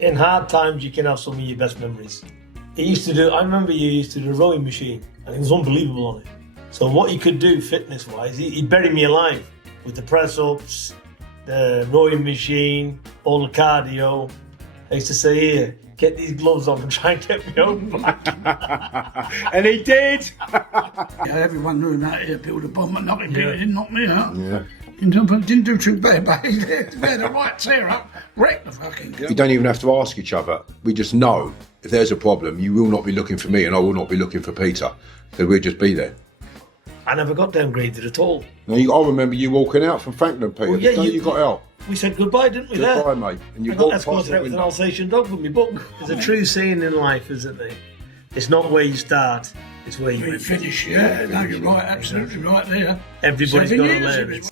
In hard times, you can have some of your best memories. I remember you used to do the rowing machine, and it was unbelievable on it. So what you could do fitness-wise, he'd bury me alive with the press-ups, the rowing machine, all the cardio. I used to say, here, get these gloves on and try and get me home back. And he did! Everyone knew that here build a bomb and nothing. Yeah. He didn't knock me out. Yeah. He didn't do too bad, but he had a right tear up, wreck the fucking girl. We don't even have to ask each other. We just know if there's a problem, you will not be looking for me and I will not be looking for Peter. So we'll just be there. I never got downgraded at all. Now, I remember you walking out from Frankland, Peter. Well, yeah, The day you got out. We said goodbye, didn't we? Goodbye, there? mate. And you I got walked past escorted the out with an window. Alsatian dog with my book. There's a true saying in life, isn't there? It's not where you start, it's where you We end. finished, yeah. No, you're right, absolutely right there. Everybody's 7 got to years learn. it was.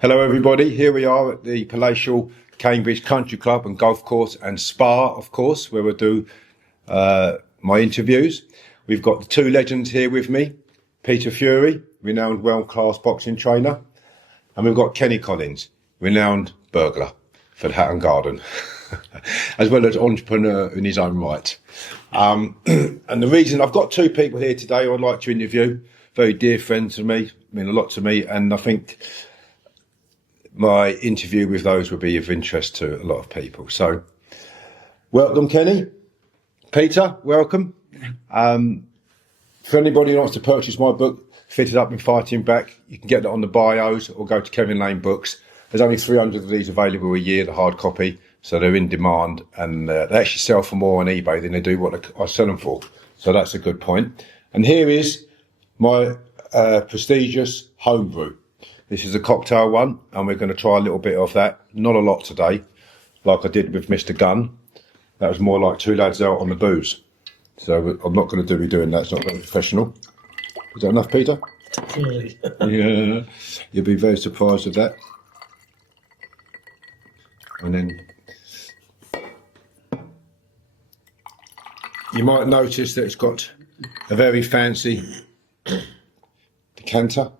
Hello everybody, here we are at the palatial Cambridge Country Club and Golf Course and Spa, of course, where we do my interviews. We've got the two legends here with me, Peter Fury, renowned world-class boxing trainer, and we've got Kenny Collins, renowned burglar for the Hatton Garden, as well as entrepreneur in his own right. And the reason I've got two people here today who I'd like to interview, very dear friends to me, mean a lot to me, and I think my interview with those will be of interest to a lot of people. So, welcome, Kenny. Peter, welcome. For anybody who wants to purchase my book, Fitted Up and Fighting Back, you can get that on the bios or go to Kevin Lane Books. There's only 300 of these available a year, the hard copy, so they're in demand, and they actually sell for more on eBay than they do what I sell them for. So that's a good point. And here is my prestigious homebrew. This is a cocktail one, and we're going to try a little bit of that. Not a lot today, like I did with Mr. Gunn. That was more like two lads out on the booze. So I'm not going to be doing that. It's not very professional. Is that enough, Peter? Clearly. Yeah. You'll be very surprised with that. And then you might notice that it's got a very fancy decanter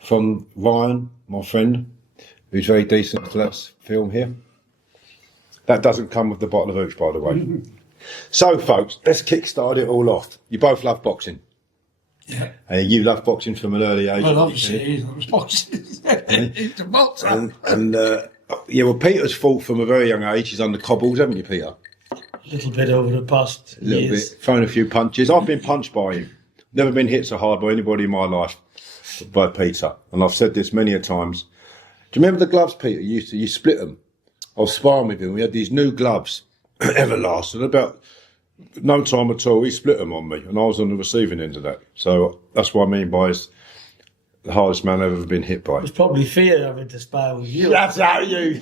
from Ryan, my friend, who's very decent for that film here. That doesn't come with the bottle of hooch, by the way. So, folks, let's kickstart it all off. You both love boxing. Yeah. You love boxing from an early age. Well, obviously, he was boxing. He's a boxer. Yeah, well, Peter's fought from a very young age. He's under cobbles, haven't you, Peter? A little bit over the past A little years. bit. Thrown a few punches. I've been punched by him. Never been hit so hard by anybody in my life by Peter. And I've said this many a times. Do you remember the gloves, Peter? You split them. I was sparring with him. We had these new gloves, everlasting. About no time at all, he split them on me, and I was on the receiving end of that. So that's what I mean by it's the hardest man I've ever been hit by. It was probably fear having to spar with you. That's how you.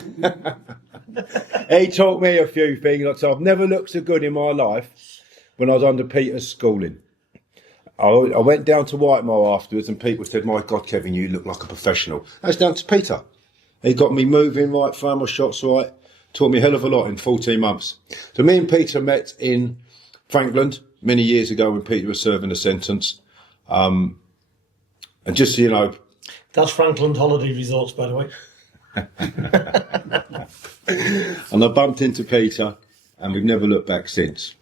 He taught me a few things. Like, so I've never looked so good in my life when I was under Peter's schooling. I went down to Whitemore afterwards, and people said, "My God, Kevin, you look like a professional." That's down to Peter. He got me moving right, throwing my shots right, taught me a hell of a lot in 14 months. So me and Peter met in Frankland many years ago when Peter was serving a sentence. And just so you know... That's Frankland holiday resorts, by the way. And I bumped into Peter, and we've never looked back since.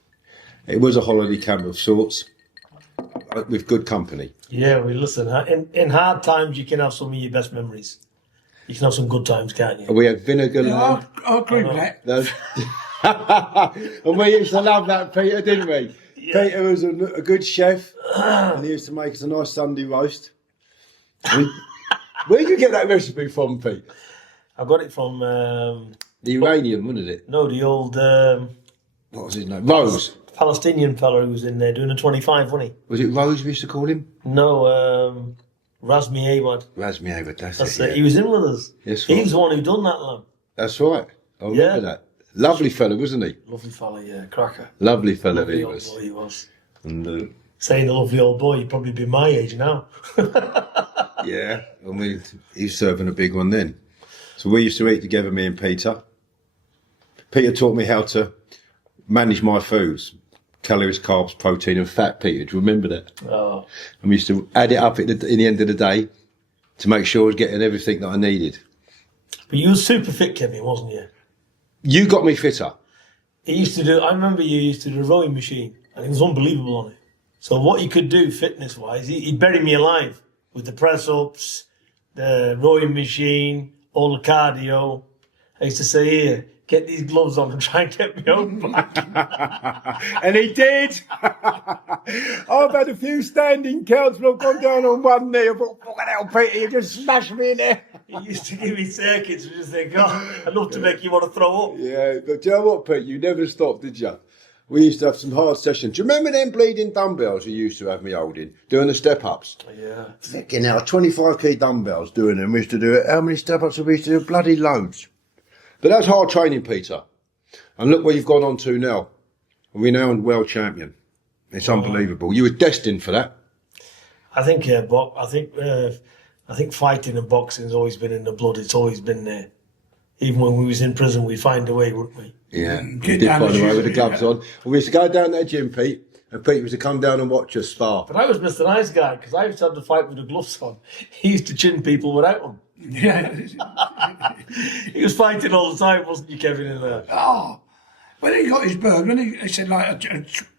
It was a holiday camp of sorts, with good company. Yeah, well, listen, in hard times, you can have some of your best memories. You can have some good times, can't you? We had vinegar Yeah, lane. I agree with that. And we used to love that, Peter, didn't we? Yeah. Peter was a good chef, and he used to make us a nice Sunday roast. Where did you get that recipe from, Pete? I got it from... The Iranian, wasn't it? No, the old... what was his name? Rose. Palestinian fella who was in there doing a 25, wasn't he? Was it Rose we used to call him? No, Razmi Awad. Razmi Awad, that's That's it. it. Yeah. He was in with us. Yes, He right. was the one who done that, lad. That's right. I remember that. Lovely fella, wasn't he? Lovely fella, yeah, cracker. Lovely fella Lovely he old was. boy he was. And Saying the lovely old boy, he'd probably be my age now. yeah, I mean, he's serving a big one then. So we used to eat together, me and Peter. Peter taught me how to manage my foods. Calories, carbs, protein and fat, Peter. Do you remember that? Oh. And we used to add it up in the end of the day to make sure I was getting everything that I needed. But you were super fit, Kevin, wasn't you? You got me fitter. I remember you used to do the rowing machine, and it was unbelievable on it. So what he could do fitness-wise, he'd bury me alive with the press-ups, the rowing machine, all the cardio. I used to say, here, get these gloves on and try and get me home back. And he did. I've had a few standing counts, but I've gone down on one knee. I thought, fucking hell, Peter, you just smashed me in there. He used to give me circuits and just think, oh, I'd love to make you want to throw up. Yeah, but do you know what, Pete? You never stopped, did you? We used to have some hard sessions. Do you remember them bleeding dumbbells you used to have me holding, doing the step-ups? Yeah. Fucking hell, 25 kg dumbbells doing them. We used to do it. How many step-ups did we used to do? Bloody loads. But that's hard training, Peter. And look where you've gone on to now. A renowned world champion. It's unbelievable. You were destined for that. I think fighting and boxing has always been in the blood. It's always been there. Even when we was in prison, we'd find a way, wouldn't we? Yeah, we did find a way with the gloves on. We used to go down there, gym, Pete, and Pete used to come down and watch us spar. But I was Mr. Nice Guy, because I used to have to fight with the gloves on. He used to chin people without them. Yeah. He was fighting all the time, wasn't you, Kevin, in there? Oh, when he got his bird, when he said like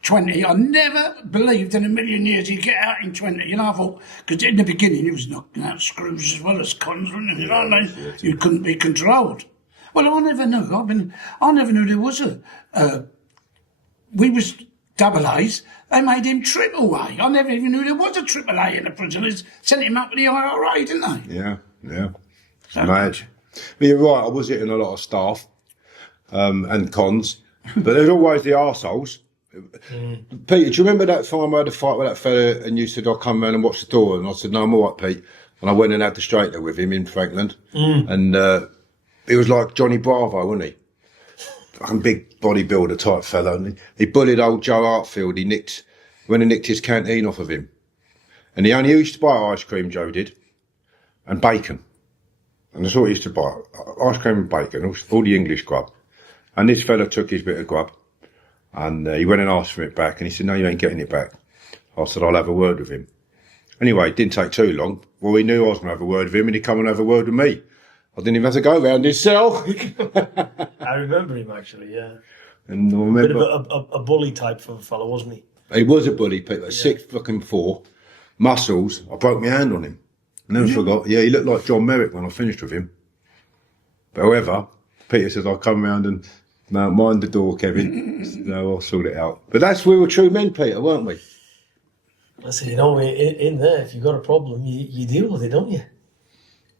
20, I never believed in a million years he'd get out in 20. You know, I thought, because in the beginning he was knocking out screws as well as cons, wasn't he? You know what I mean? You couldn't be controlled. Well, I never knew. I never knew there was we was double A's. They made him triple A. I never even knew there was a triple A in the prison. They sent him up with the IRA, didn't they? Yeah. Mad. But you're right, I was hitting a lot of staff and cons, but there's always the arseholes. Peter, do you remember that time I had a fight with that fella and you said, I'll come round and watch the door? And I said, no, I'm all right, Pete. And I went and had the straightener with him in Frankland. And he was like Johnny Bravo, wasn't he? Fucking big bodybuilder type fella. And he bullied old Joe Hartfield. He nicked his canteen off of him. And he only used to buy ice cream, Joe did, and bacon. And that's all he used to buy, ice cream and bacon, all the English grub. And this fella took his bit of grub, and he went and asked for it back, and he said, no, you ain't getting it back. I said, I'll have a word with him. Anyway, it didn't take too long. Well, he knew I was going to have a word with him, and he'd come and have a word with me. I didn't even have to go round his cell. I remember him, actually, yeah. And I Bit remember, of a bully type of a fellow, wasn't he? he was a bully, Peter, 6'4", muscles. I broke my hand on him. I never forgot. Yeah, he looked like John Merrick when I finished with him. But however, Peter says, I'll come round and no, mind the door, Kevin. No, I'll sort it out. But we were true men, Peter, weren't we? Listen, you know, in there, if you've got a problem, you deal with it, don't you?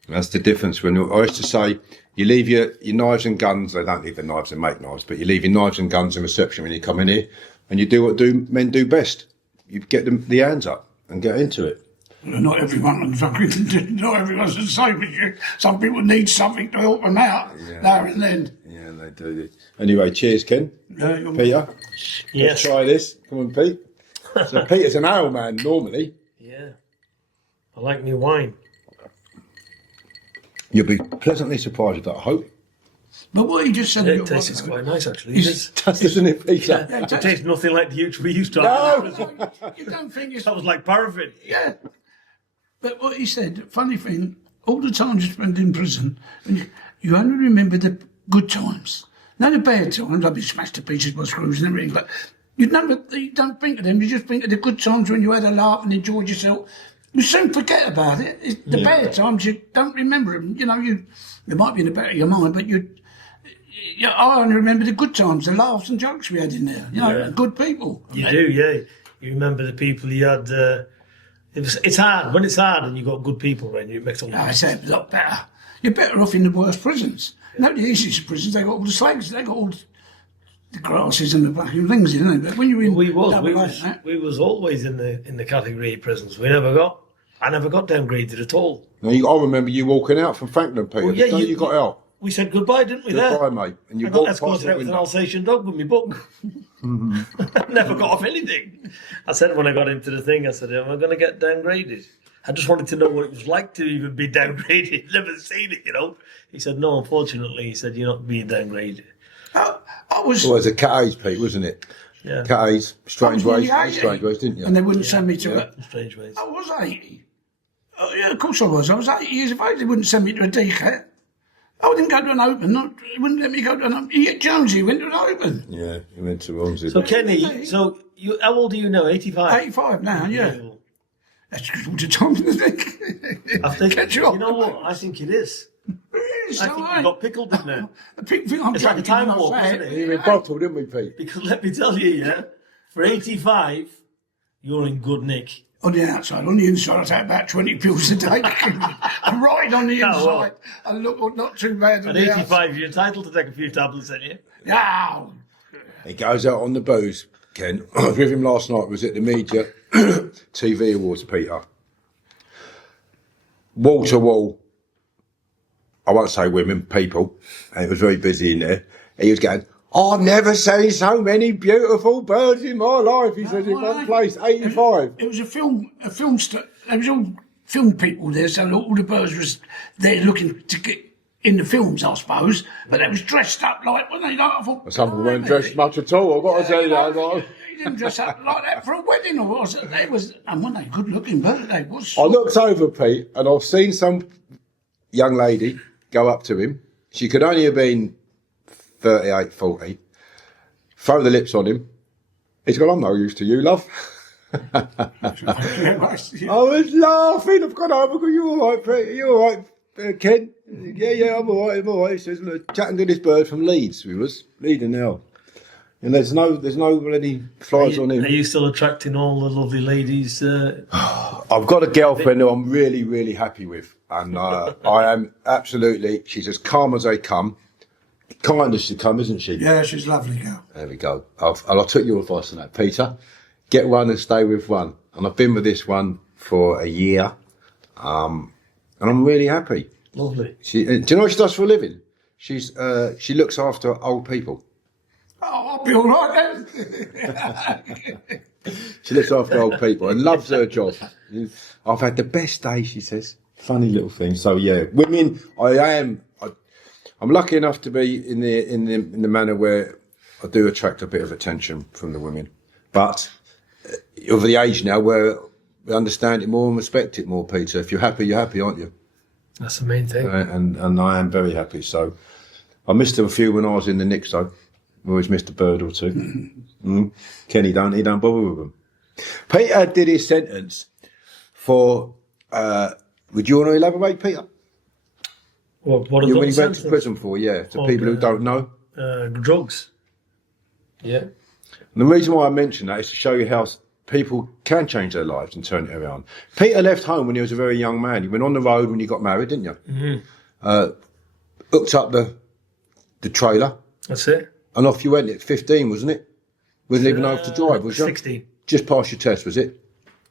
That's the difference. When I used to say, you leave your knives and guns, they don't leave the knives and make knives, but you leave your knives and guns in reception when you come in here, and you do what men do best. You get the hands up and get into it. Well, not everyone's the same as you. Some people need something to help them out now and then. Yeah, they do. Anyway, cheers, Ken. Peter. Yes. Let's try this. Come on, Pete. So Peter's an ale man normally. Yeah. I like new wine. You'll be pleasantly surprised with that, I hope. But what he just said... It tastes quite nice, actually. Doesn't it, Peter? Yeah, it tastes nothing like the huge we used to have. No! You don't think it's... That was like paraffin. Yeah. But what he said, funny thing, all the times you spent in prison, you only remember the good times. Not the bad times, I've been smashed to pieces by screws and everything, but you don't think of them, you just think of the good times when you had a laugh and enjoyed yourself. You soon forget about it. It's the bad times, you don't remember them. You know, you might be in the back of your mind, but I only remember the good times, the laughs and jokes we had in there. You know, good people. You do, yeah. You remember the people you had. It's hard. When it's hard and you've got good people around you, it makes it I say a lot better. You're better off in the worst prisons. No, the easiest prisons, they got all the slaves, they got all the grasses and the fucking things, you know. But when you're in we was always in the category of prisons. I never got downgraded at all. Now, I remember you walking out from Frankland, Peter. Well, yeah, you got out. we said goodbye, didn't we? Goodbye, there, mate. And you I got walked escorted past the out with an window. Alsatian dog with my book. Never got off anything. I said when I got into the thing, I said, "Am I going to get downgraded?" I just wanted to know what it was like to even be downgraded. Never seen it, you know. He said, "No, unfortunately," he said, "you're not being downgraded." I was. Well, it was a cat A's, Pete, wasn't it? Yeah, Cat A's, strange I was ways, nearly 80. strange ways, didn't you? And they wouldn't send me to it. strange ways. I was 80. Oh, yeah, of course I was. I was 80 years of age. They wouldn't send me to a DCAT. I didn't go to an open. They wouldn't let me go to an open. Jonesy went to an open. Yeah, you went to Romsey. So Kenny, how old are you now? 85. 85 now, yeah. That's just all the time in the thing. I think, Catch you know what? I think it is. It's I all think right. you got pickled in there. The big thing I'm It's like a joking, time I'm warp, not isn't saying. it? We were bottled, didn't we, Pete? Because let me tell you, yeah, for 85, you're in good nick. On the outside, on the inside, I take about 20 pills a day. I'm right on the inside. well. I look not too bad on At the outside. 85, you're entitled to take a few tablets, aren't you? Yeah. He goes out on the booze, Ken. I was with him last night, was at the media TV awards, Peter. Wall to wall, I won't say women, people, and it was very busy in there. He was going, "I've never seen so many beautiful birds in my life," he says, in one place, 85. It was a film there was all film people there, so all the birds was there looking to get in the films, I suppose, but they was dressed up like, weren't they? Like, I thought, Some of them weren't dressed much at all, I've got to tell you that. Like, He didn't dress up like that for a wedding, or was it? They was, and when they good looking bird, they was. I looked over, Pete, and I've seen some young lady go up to him. She could only have been 38, 40. Throw the lips on him. He's gone, "I'm no use to you, love." I was laughing. I've gone over. "Are you all right, Pete? Are you all right, Ken?" Yeah, I'm all right. I'm all right. He says, "Look, chatting to this bird from Leeds. We was Leeds now, and there's no bloody flies on him." Are you still attracting all the lovely ladies? I've got a girlfriend who I'm really, really happy with, and I am absolutely. She's as calm as they come. Kind as she come, isn't she? Yeah, she's a lovely girl. There we go. And I took your advice on that, Peter. Get one and stay with one. And I've been with this one for a year, and I'm really happy. Lovely. Do you know what she does for a living? She looks after old people. Oh, I'll be all right then. She looks after old people and loves her job. I've had the best day, she says. Funny little thing. So yeah, women. I'm lucky enough to be in the manner where I do attract a bit of attention from the women, but over the age now where we understand it more and respect it more, Peter. If you're happy, aren't you? That's the main thing. And I am very happy. So I missed a few when I was in the Knicks, though. I always missed a bird or two. Kenny he don't bother with them. Peter did his sentence for. Would you want to elaborate, Peter? What are You those went to prison for, yeah. For people who don't know. Drugs. Yeah. And the reason why I mention that is to show you how people can change their lives and turn it around. Peter left home when he was a very young man. He went on the road when he got married, didn't you? Mm-hmm. Hooked up the trailer. That's it. And off you went at 15, wasn't it? Wasn't even able to drive, was you? 16. Just passed your test, was it?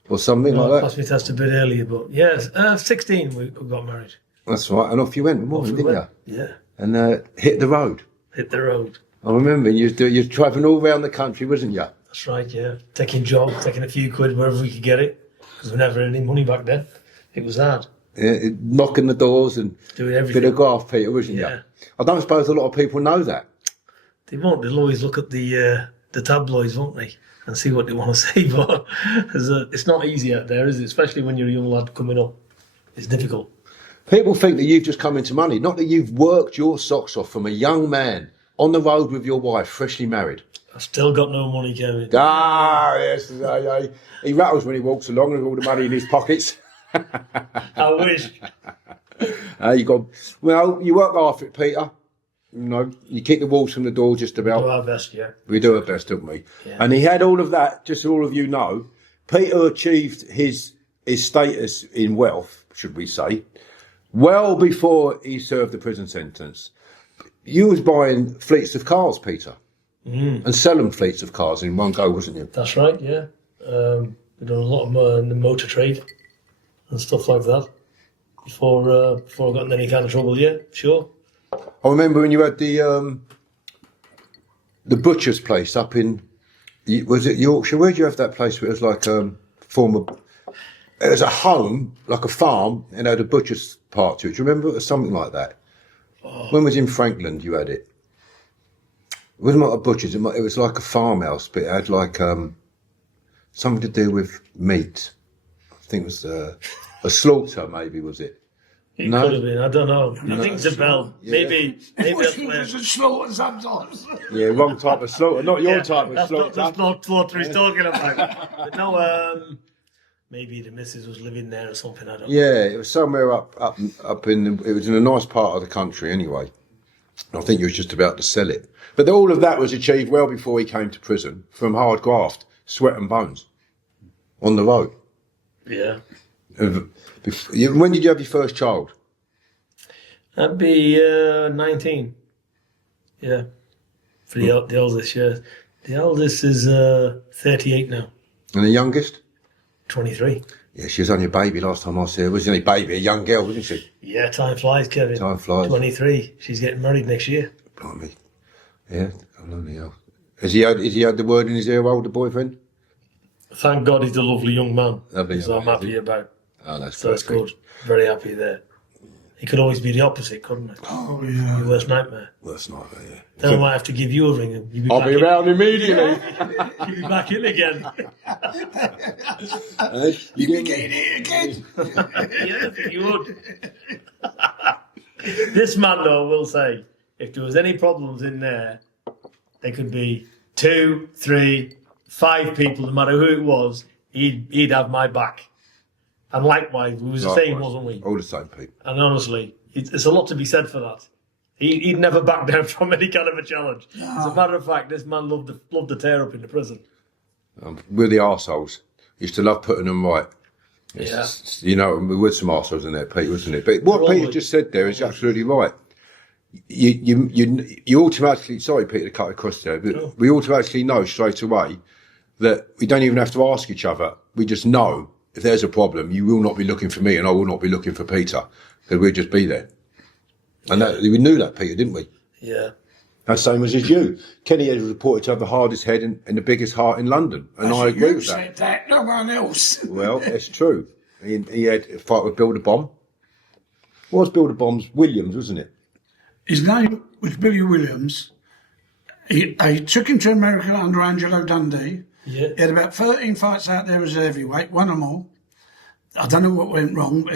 Or something like that? Passed my test a bit earlier, but yes, 16 we got married. That's right. And off you went, morning, didn't you? Yeah. And hit the road. Hit the road. I remember you was travelling all around the country, wasn't you? That's right, yeah. Taking jobs, taking a few quid wherever we could get it, because we never had any money back then. It was hard. Yeah, knocking the doors and doing everything. Bit of graft, Peter, wasn't you? I don't suppose a lot of people know that. They won't. They'll always look at the tabloids, won't they, and see what they want to say. But it's not easy out there, is it? Especially when you're a young lad coming up. It's difficult. People think that you've just come into money, not that you've worked your socks off from a young man on the road with your wife, freshly married. I've still got no money, Kevin. Ah, yes. He rattles when he walks along with all the money in his pockets. I wish. You work hard for it, Peter. You know, you keep the walls from the door just about. Do our best, yeah. We do our best, don't we? Yeah. And he had all of that, just so all of you know. Peter achieved his status in wealth, should we say, well before he served the prison sentence. You was buying fleets of cars, Peter, and selling fleets of cars in one go, wasn't you? That's right, yeah. We've done a lot in the motor trade and stuff like that before I got in any kind of trouble, yeah, sure. I remember when you had the butcher's place up in, was it Yorkshire? Where did you have that place where it was like former, it was a home, like a farm, and had a butcher's part to it. Do you remember? It was something like that. Oh. When was in Frankland you had it? It wasn't like a butcher's, it was like a farmhouse, but it had like something to do with meat. I think it was a slaughter, maybe, was it? It could have been, I don't know. I think it's a bell. Yeah. Maybe that's It where. was a slaughter sometimes. Yeah, wrong type of slaughter, not your type of That's slaughter. not slaughter he's talking about. But no, maybe the missus was living there or something, I don't know. Yeah, it was somewhere up in, it was in a nice part of the country anyway. I think he was just about to sell it. But all of that was achieved well before he came to prison from hard graft, sweat and bones, on the road. Yeah. When did you have your first child? That'd be 19. Yeah. For the oldest, yeah. The eldest is 38 now. And the youngest? 23. Yeah, she was only a baby last time I saw her. Wasn't a baby, a young girl, wasn't she? Yeah, time flies, Kevin. Time flies. 23. She's getting married next year. Blimey. Yeah, I don't know. Has he had the word in his ear, older boyfriend? Thank God he's a lovely young man. Lovely so young I'm happy about. Oh, that's So that's good. Very happy there. He could always be the opposite, couldn't he? Oh, yeah. Your worst nightmare. Worst nightmare, yeah. Then I might have to give you a ring and you'll be I'll back be around immediately. You'll be back in again. You be getting it again. Yeah, you would. This man, though, will say, if there was any problems in there, there could be 2, 3, 5 people, no matter who it was, he'd have my back. And likewise, we was the same, wasn't we? All the same people. And honestly, it's a lot to be said for that. He'd never back down from any kind of a challenge. No. As a matter of fact, this man loved the tear up in the prison. We're the arseholes. Used to love putting them right. It's, you know, we were some arseholes in there, Pete, wasn't it? But what Peter just said there is absolutely right. You automatically, sorry Peter to cut across there, but we automatically know straight away that we don't even have to ask each other. We just know if there's a problem, you will not be looking for me and I will not be looking for Peter, because we'll just be there. And we knew that, Peter, didn't we? Yeah. That's the same as you. Kenny is reported to have the hardest head and the biggest heart in London. And I agree with that. You said that, no one else. Well, it's true. He had a fight with Builder Bomb. What was Builder Bomb's? Williams, wasn't it? His name was Billy Williams. They took him to America under Angelo Dundee. Yeah. He had about 13 fights out there as a heavyweight, won them all. I don't know what went wrong.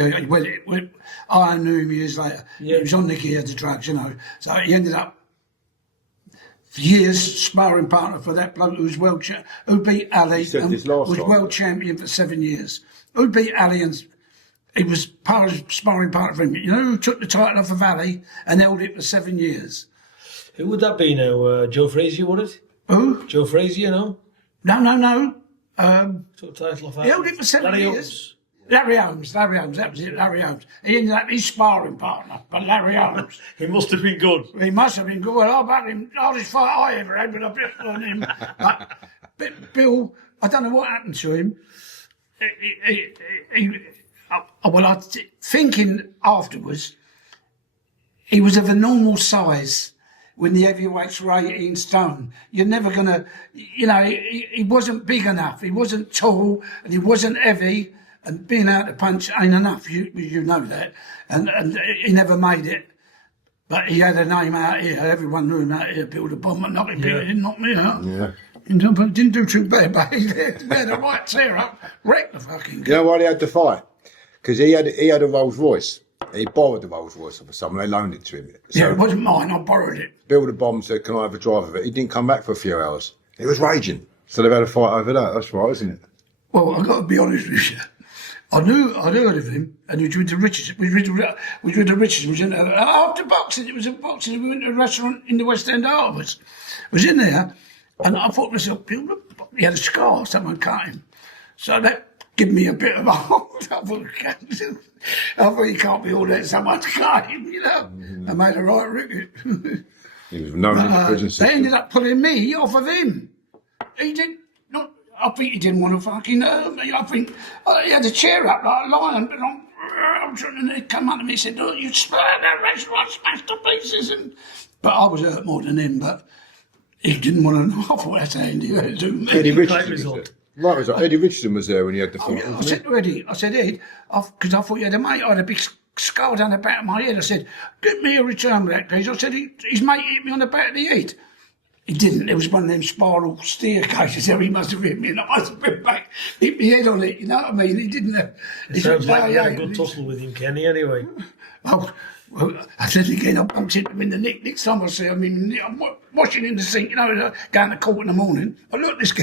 I knew him years later. Yeah. He was on Nicky, he had the drugs, you know. So he ended up years sparring partner for that bloke who beat Ali and was world champion for 7 years. Who beat Ali and he was sparring partner for him. You know who took the title off of Ali and held it for 7 years? Who would that be now? Joe Frazier, would it? Who? Joe Frazier, no? No. Took the title off He held it for 7 years. Larry Holmes, that was it, Larry Holmes. He ended up his sparring partner, but Larry Holmes. He must have been good. He must have been good. Well, I backed him, hardest fight I ever had, but I bet on him. But Bill, I don't know what happened to him. Thinking afterwards, he was of a normal size when the heavyweights were 18 stone. You're never going to, you know, he wasn't big enough. He wasn't tall and he wasn't heavy. And being out to punch ain't enough, you know that. And he never made it. But he had a name out here. Everyone knew him out here. Build a bomb and knock him. He didn't knock me out. Yeah. He didn't do too bad, but he had a right tear up. Wrecked the fucking guy. You know why they had the fight? Because he had a Rolls Royce. He borrowed the Rolls Royce off someone. They loaned it to him. So Yeah, it wasn't mine. I borrowed it. Builder Bomb said, "Can I have a drive of it?" He didn't come back for a few hours. It was raging. So they've had a fight over that. That's right, isn't it? Well, I've got to be honest with you. I'd heard of him, and we went to Richards. We went to Richards. We went after boxing. It was a boxing. We went to a restaurant in the West End afterwards. Was in there, and I thought to myself, he had a scar. Someone cut him, so that gave me a bit of a hold. I thought he can't be all that. Someone cut him, you know. I made a right ricket. He was known in the prison system. They ended up pulling me off of him. He did not. I think he didn't want to fucking. I think he had a chair up like a lion, but and they come up to me and said, "Look, you smashed that restaurant, I smashed to pieces." But I was hurt more than him, but he didn't want to know. I thought that's how he had to do me. Eddie Richardson was there. Right, was that? Eddie Richardson was there when you had the fight. I said to Eddie, Ed, because I thought you had a mate, I had a big skull down the back of my head. I said, "Get me a return of that, please." I said, his mate hit me on the back of the head. He didn't. It was one of them spiral staircases there. He must have hit me, and I must have been back, hit my head on it. You know what I mean? He didn't have. It sounds like you had a good tussle with him, Kenny. Anyway. Oh, well, I said again, I bumped into him in the neck. Next time I see him, I'm washing in the sink. You know, going to court in the morning. I looked at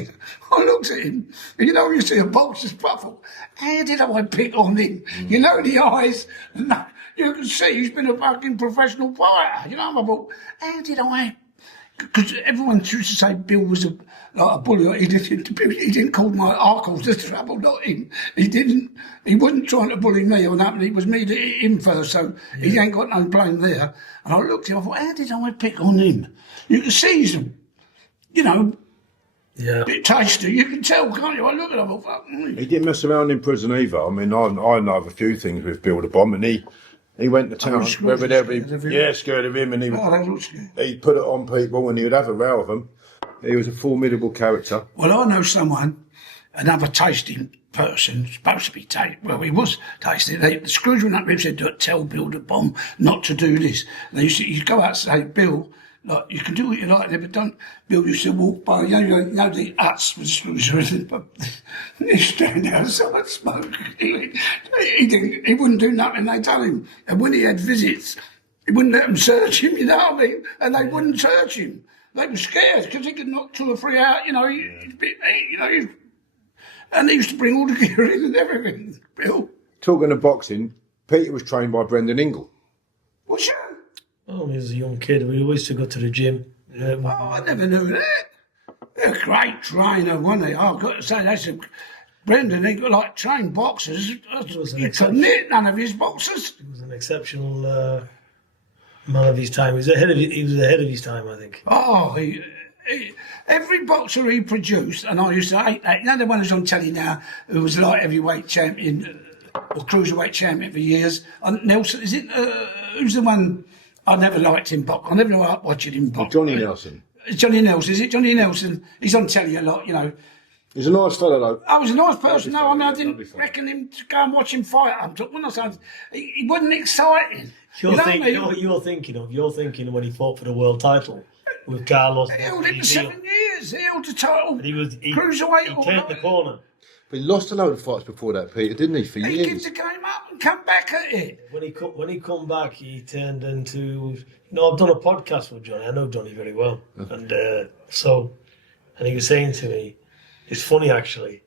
him. And you know, you see a boxer's buffle. How did I pick on him? You know, the eyes. You can see he's been a fucking professional fighter. You know, I thought, how did I? Because everyone used to say Bill was like a bully. He didn't call my uncles the trouble, not him. He didn't. He wasn't trying to bully me or nothing. It was me that hit him first, so he ain't got no blame there. And I looked at him. I thought, how did I pick on him? You can see he's, you know, a bit tasty. You can tell, can't you? I look at him. I thought, fuck me. He didn't mess around in prison either. I mean, I know of a few things with Bill the Bomb, and he went to town, scared of him, and he put it on people, and he would have a row of them. He was a formidable character. Well, I know someone, another tasting person, supposed to be tasting. Well, he was tasting. The screws went up to him and said, "Don't tell Bill the Bomb not to do this." And they used to go out and say, "Bill, like, you can do what you like there, but don't." Bill used to walk by, you know the huts with screws or anything, but he stand outside smoke. He wouldn't do nothing they tell him. And when he had visits, he wouldn't let them search him, you know what I mean? And they wouldn't search him. They were scared because he could knock 2 or 3 out, you know. And he used to bring all the gear in and everything, Bill. Talking of boxing, Peter was trained by Brendan Ingle. Was you? Oh, when he was a young kid, we used to go to the gym. I never knew that. They're a great trainer, wasn't he? I've got to say, Brendan, he got like trained boxers. He couldn't hit none of his boxers. He was an exceptional man of his time. He was ahead of his time, I think. Oh, every boxer he produced, and I used to hate that. You know the one who's on telly now, who was like heavyweight champion or cruiserweight champion for years. Nelson, is it? Who's the one? I never liked him box. I never liked watching him box. Johnny Nelson. Johnny Nelson, is it Johnny Nelson? He's on telly a lot, you know. He's a nice fellow, though. I was a nice person. No, I didn't reckon him to go and watch him fight. When I said he wasn't exciting. You're thinking of when he fought for the world title with Carlos. He held it for 7 years. He held the title. He cruiserweight. He turned the corner. But he lost a load of fights before that, Peter, didn't he? For years. He gives the game up and come back at it. When he come back, he turned into. I've done a podcast with Johnny. I know Johnny very well, and he was saying to me, it's funny actually,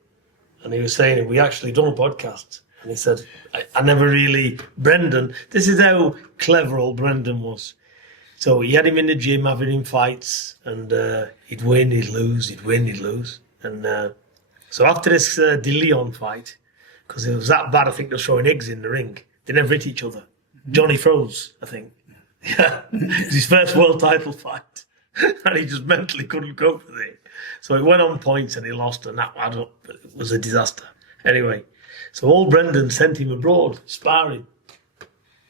and he was saying we actually done a podcast, and he said I never really Brendan. This is how clever old Brendan was. So he had him in the gym having him fights, and he'd win, he'd lose, he'd win, he'd lose, and. So after this De Leon fight, because it was that bad, I think they're throwing eggs in the ring. They never hit each other. Johnny froze, I think. Yeah, it was his first world title fight, and he just mentally couldn't cope with it. So it went on points, and he lost, and that was a disaster. Anyway, so old Brendan sent him abroad, sparring.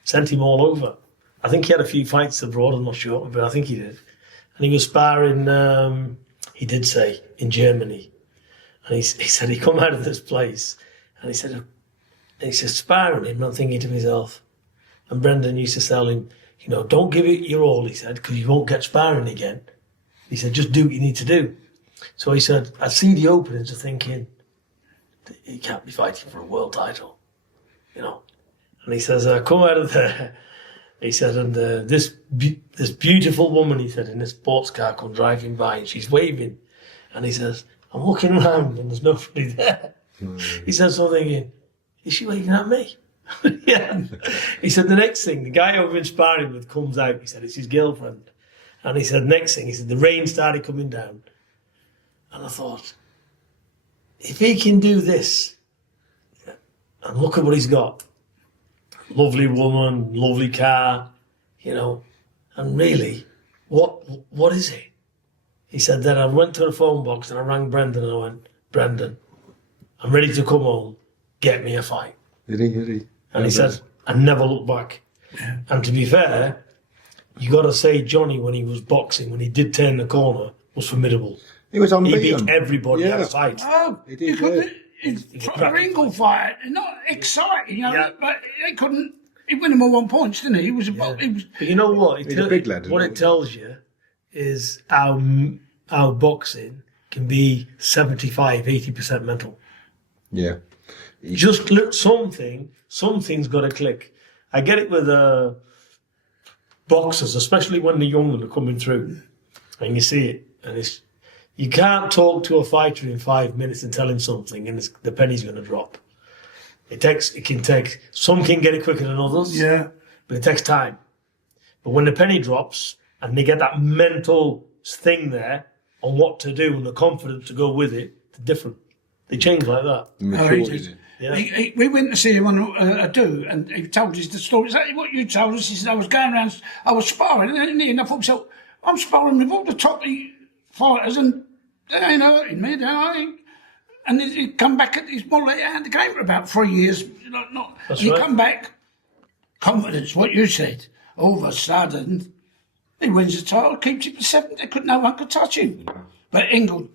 Sent him all over. I think he had a few fights abroad, I'm not sure, but I think he did. And he was sparring, he did say, in Germany. And he said he come out of this place, and he said sparring him. And I'm thinking to myself, and Brendan used to tell him, don't give it your all. He said, because you won't get sparring again. He said, just do what you need to do. So he said, I see the openings of thinking, he can't be fighting for a world title, And he says, I come out of there. He said, and this beautiful woman, he said, in this sports car come driving by, and she's waving, and he says, I'm looking around and there's nobody there. He said, so thinking, is she waving at me? Yeah. He said, the next thing, the guy I've been sparring with comes out. He said, it's his girlfriend. And he said, next thing, he said, the rain started coming down. And I thought, if he can do this, and look at what he's got. Lovely woman, lovely car, and really, what is it? He said, then I went to the phone box and I rang Brendan and I went, Brendan, I'm ready to come home. Get me a fight. Did he? And he said, and never looked back. And to be fair, you got to say Johnny, when he was boxing, when he did turn the corner, was formidable. He was He unbeaten. beat everybody Yeah. outside. Oh, He you did, couldn't. yeah. It's a ringle fight, not exciting, you know. Yeah. But they couldn't. He win them all 1 point, didn't he? He was a. He was. But you know what? He's a big lad, isn't what he? it tells you is how boxing can be 75-80% mental. Yeah. Just look, something's got to click. I get it with boxers, especially when they're young and they're coming through, and you see it, and you can't talk to a fighter in 5 minutes and tell him something, and the penny's going to drop. Some can get it quicker than others, Yeah. but it takes time. But when the penny drops and they get that mental thing there on what to do and the confidence to go with it, they're different. They change like that. Maturity. Yeah. We went to see him on a do, and he told us the story. Exactly what you told us. He said, I was going around, I was sparring, and I thought, so I'm sparring with all the top fighters, and they ain't hurting me, they ain't. And he come back, he's more like, had the game for about 3 years. That's he right. come back, confidence, what you said. All of a sudden, he wins the title, keeps it for 7. No one could touch him. But Ingle,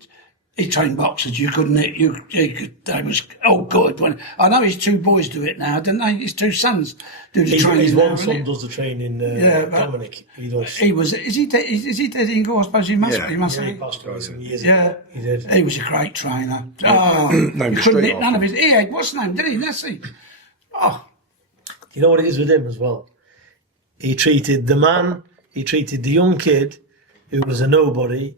he trained boxers. You couldn't. They was good. I know his 2 boys do it now, don't they? His 2 sons do the training. His now, one son innit? does the training. Yeah, but Dominic. He does. He was. Is he dead? Is he dead? Ingle? I suppose he must. Yeah. He must He be. passed away some years Yeah, ago. He did. He was a great trainer. Oh, Named you the couldn't street hit none after of his. He had what's his name? Did he? That's he. Oh, You know what it is with him as well? He treated the young kid who was a nobody.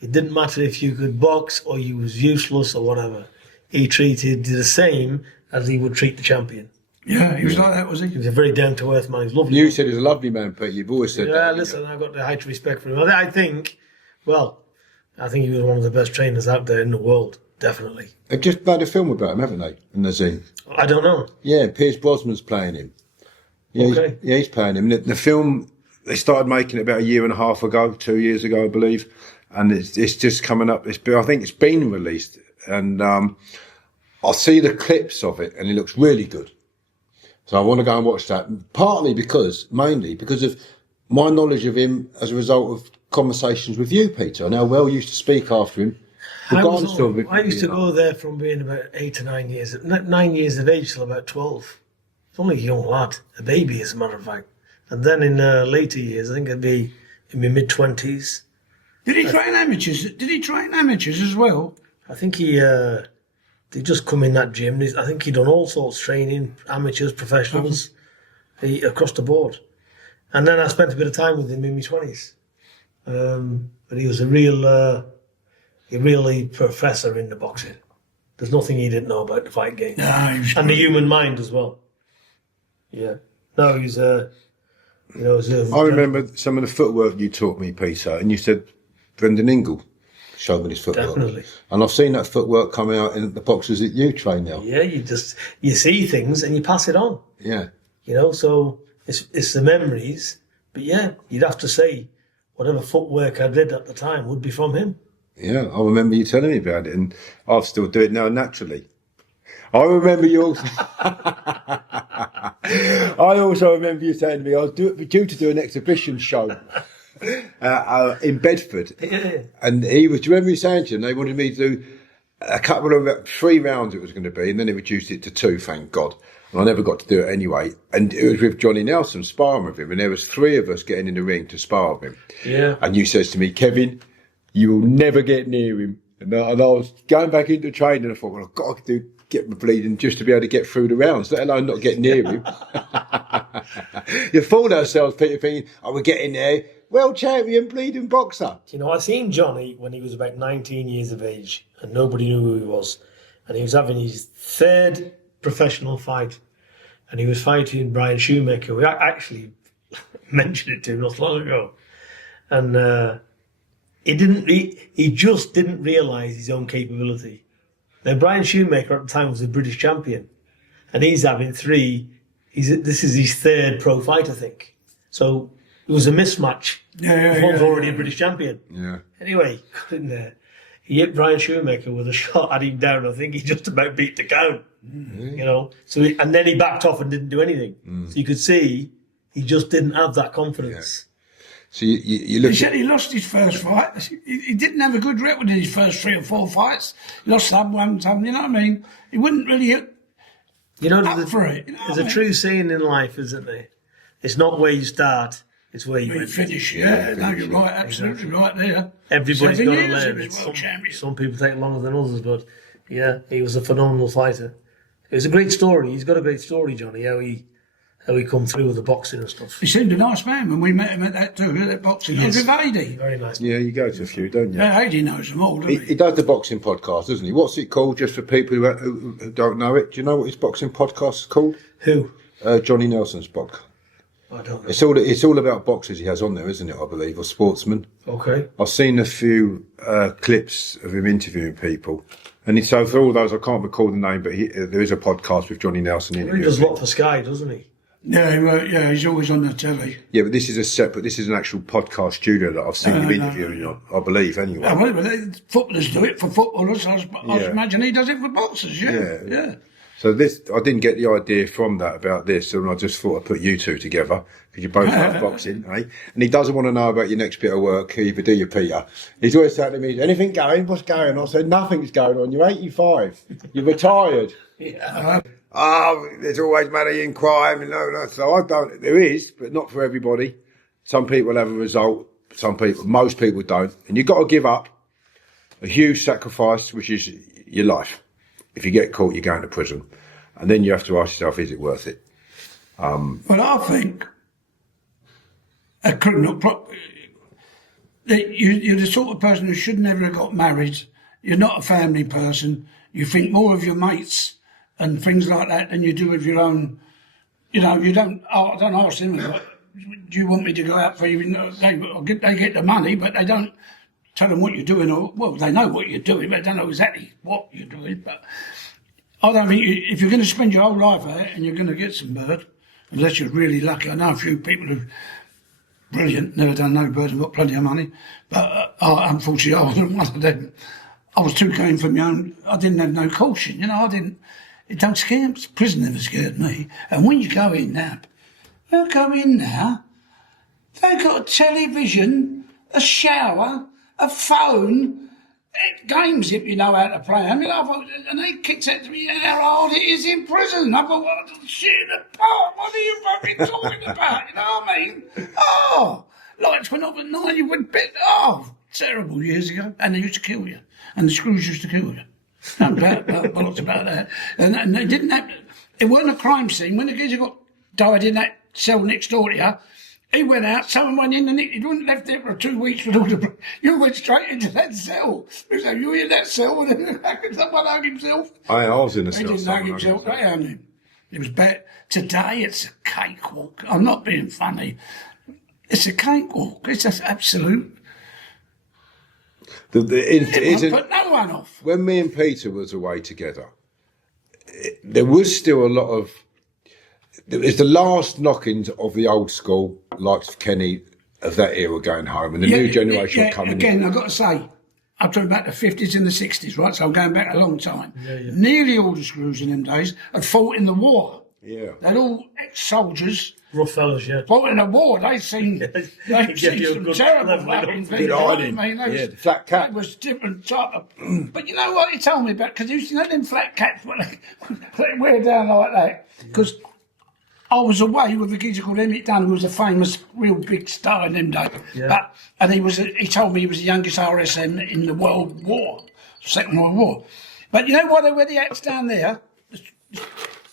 It didn't matter if you could box or you was useless or whatever. He treated the same as he would treat the champion. yeah, he was like that, was He he? was a very down-to-earth man. He was lovely. You said he's a lovely man, Pete. You've always said Yeah, that. listen, I've got the highest respect for him. I think he was one of the best trainers out there in the world, definitely. They've just made a film about him, haven't they? In the Zine. I don't know. Yeah, Pierce Brosnan's playing him. Yeah, Okay. he's playing him. The film, they started making it about 1.5 years ago, 2 years ago, I believe. And it's just coming up. I think it's been released. And I'll see the clips of it, and it looks really good. So I want to go and watch that. Mainly because of my knowledge of him as a result of conversations with you, Peter, and how well you used to speak after him. I used to go there from being about 8 or 9 years, 9 years of age till about 12. It's only a young lad, a baby, as a matter of fact. And then in later years, I think it'd be in my mid-20s. Did he train amateurs? Did he train amateurs as well? I think they just come in that gym. I think he done all sorts of training, amateurs, professionals, across the board. And then I spent a bit of time with him in my 20s. But he was a really professor in the boxing. There's nothing he didn't know about the fight game. No, he was And the human mind as well. Yeah. No, he's a... I remember some of the footwork you taught me, Peter, and you said Brendan Ingle showed me his footwork. Definitely. And I've seen that footwork come out in the boxers that you train now. Yeah, you see things and you pass it on. Yeah. So it's the memories. But yeah, you'd have to say whatever footwork I did at the time would be from him. Yeah, I remember you telling me about it, and I still do it now naturally. I remember you also... I also remember you saying to me I was due to do an exhibition show in Bedford. Yeah. And do you remember you saying to him, they wanted me to do a couple of 3 rounds it was going to be, and then they reduced it to 2, thank God. And I never got to do it anyway. And it was with Johnny Nelson, sparring with him, and there was 3 of us getting in the ring to spar with him. Yeah. And you says to me, Kevin, you will never get near him. And I was going back into training, and I thought, well, I've got to get my bleeding just to be able to get through the rounds, let alone not get near him. You fooled ourselves, Peter, thinking, we're getting there. World champion bleeding boxer. I seen Johnny when he was about 19 years of age and nobody knew who he was. And he was having his 3rd professional fight. And he was fighting Brian Shoemaker. We actually mentioned it to him not long ago. And he just didn't realise his own capability. Now, Brian Shoemaker at the time was a British champion. And he's having 3. This is his 3rd pro fight, I think. So it was a mismatch. Yeah, One's already a British champion. Yeah. Anyway, got in there. he hit Brian Shoemaker with a shot, had him down. I think he just about beat the count. You know, and then he backed off and didn't do anything. So you could see he just didn't have that confidence. So you look. He said he lost his first fight. He didn't have a good record in his first 3 or 4 fights. He lost some, won some. You know what I mean? He wouldn't really up for it. You know there's a true saying in life, isn't there? It's not where you start; it's where you finish. Yeah, no, you're right. Absolutely right there. Everybody's got to learn. World champion. Some people take longer than others, but yeah, he was a phenomenal fighter. It was a great story. He's got a great story, Johnny. How he come through with the boxing and stuff. He seemed a nice man when we met him at that too, at that boxing. Yes. With Adi. Very nice. Yeah, you go to a few, don't you? Yeah, Adi knows them all, doesn't he? He does the boxing podcast, doesn't he? What's it called, just for people who don't know it? Do you know what his boxing podcast is called? Who? Johnny Nelson's podcast. I don't know. It's all about boxers he has on there, isn't it, I believe, or sportsmen. Okay. I've seen a few clips of him interviewing people. And so for all those, I can't recall the name, but there is a podcast with Johnny Nelson in it. He does a lot for Sky, doesn't he? Yeah, he's always on the telly. Yeah, but this is an actual podcast studio that I've seen him interviewing, I believe, anyway. Yeah, well, footballers do it for footballers. I imagine he does it for boxers, yeah. So I didn't get the idea from that about this, and I just thought I'd put you two together, because you both love boxing, eh? And he doesn't want to know about your next bit of work, either do you, Peter? He's always saying to me, anything going? What's going on? I said, nothing's going on. You're 85. You're retired. Yeah. There's always money in crime. No. So there is, but not for everybody. Some people have a result. Most people don't. And you've got to give up a huge sacrifice, which is your life. If you get caught, you're going to prison. And then you have to ask yourself, is it worth it? Well, I think a criminal... You're the sort of person who should never have got married. You're not a family person. You think more of your mates and things like that than you do of your own... You know, I don't ask them, do you want me to go out for you? They get the money, but they don't tell them what you're doing, well, they know what you're doing, but they don't know exactly what you're doing. But I don't think if you're going to spend your whole life out and you're going to get some bird, unless you're really lucky. I know a few people who brilliant, never done no bird and got plenty of money, but unfortunately I wasn't one of them. I was too keen for my own. I didn't have no caution, it don't scare me. Prison never scared me. And when you go in now, they've got a television, a shower, a phone, games if you know how to play them. And they kicked out to me how hard it is in prison. I thought, what shit apart? What are you fucking talking about? You know what I mean? Lights went off at night, you went bit. Terrible years ago. And they used to kill you. And the screws used to kill you. No bollocks about that. And they didn't have. It wasn't a crime scene. When the geezer died in that cell next door to you, he went out, someone went in, and he wasn't left there for 2 weeks with all the... You went straight into that cell. So you were in that cell, and then someone hung himself. I was in a cell. He didn't hang himself, they hung him. It was bad. Today, it's a cakewalk. I'm not being funny. It's a cakewalk. It's just absolute... It put no one off. When me and Peter was away together, there was still a lot of... It's the last knockings of the old school, like Kenny, of that era going home, and the new generation coming in. Again, I've got to say, I'm talking about the 50s and the 60s, right? So I'm going back a long time. Nearly all the screws in them days had fought in the war. Yeah. They're all ex-soldiers. Rough fellas, yeah. Fought in the war. They've seen some terrible fucking things. Good hiding. The flat cap. It was different type of... But you know what he told me about? Because you know them flat caps, they wear down like that? Because... I was away with a geezer called Emmett Dunn, who was a famous, real big star in them days. Yeah. And he told me he was the youngest RSM in the World War, Second World War. But you know why they wear the hats down there?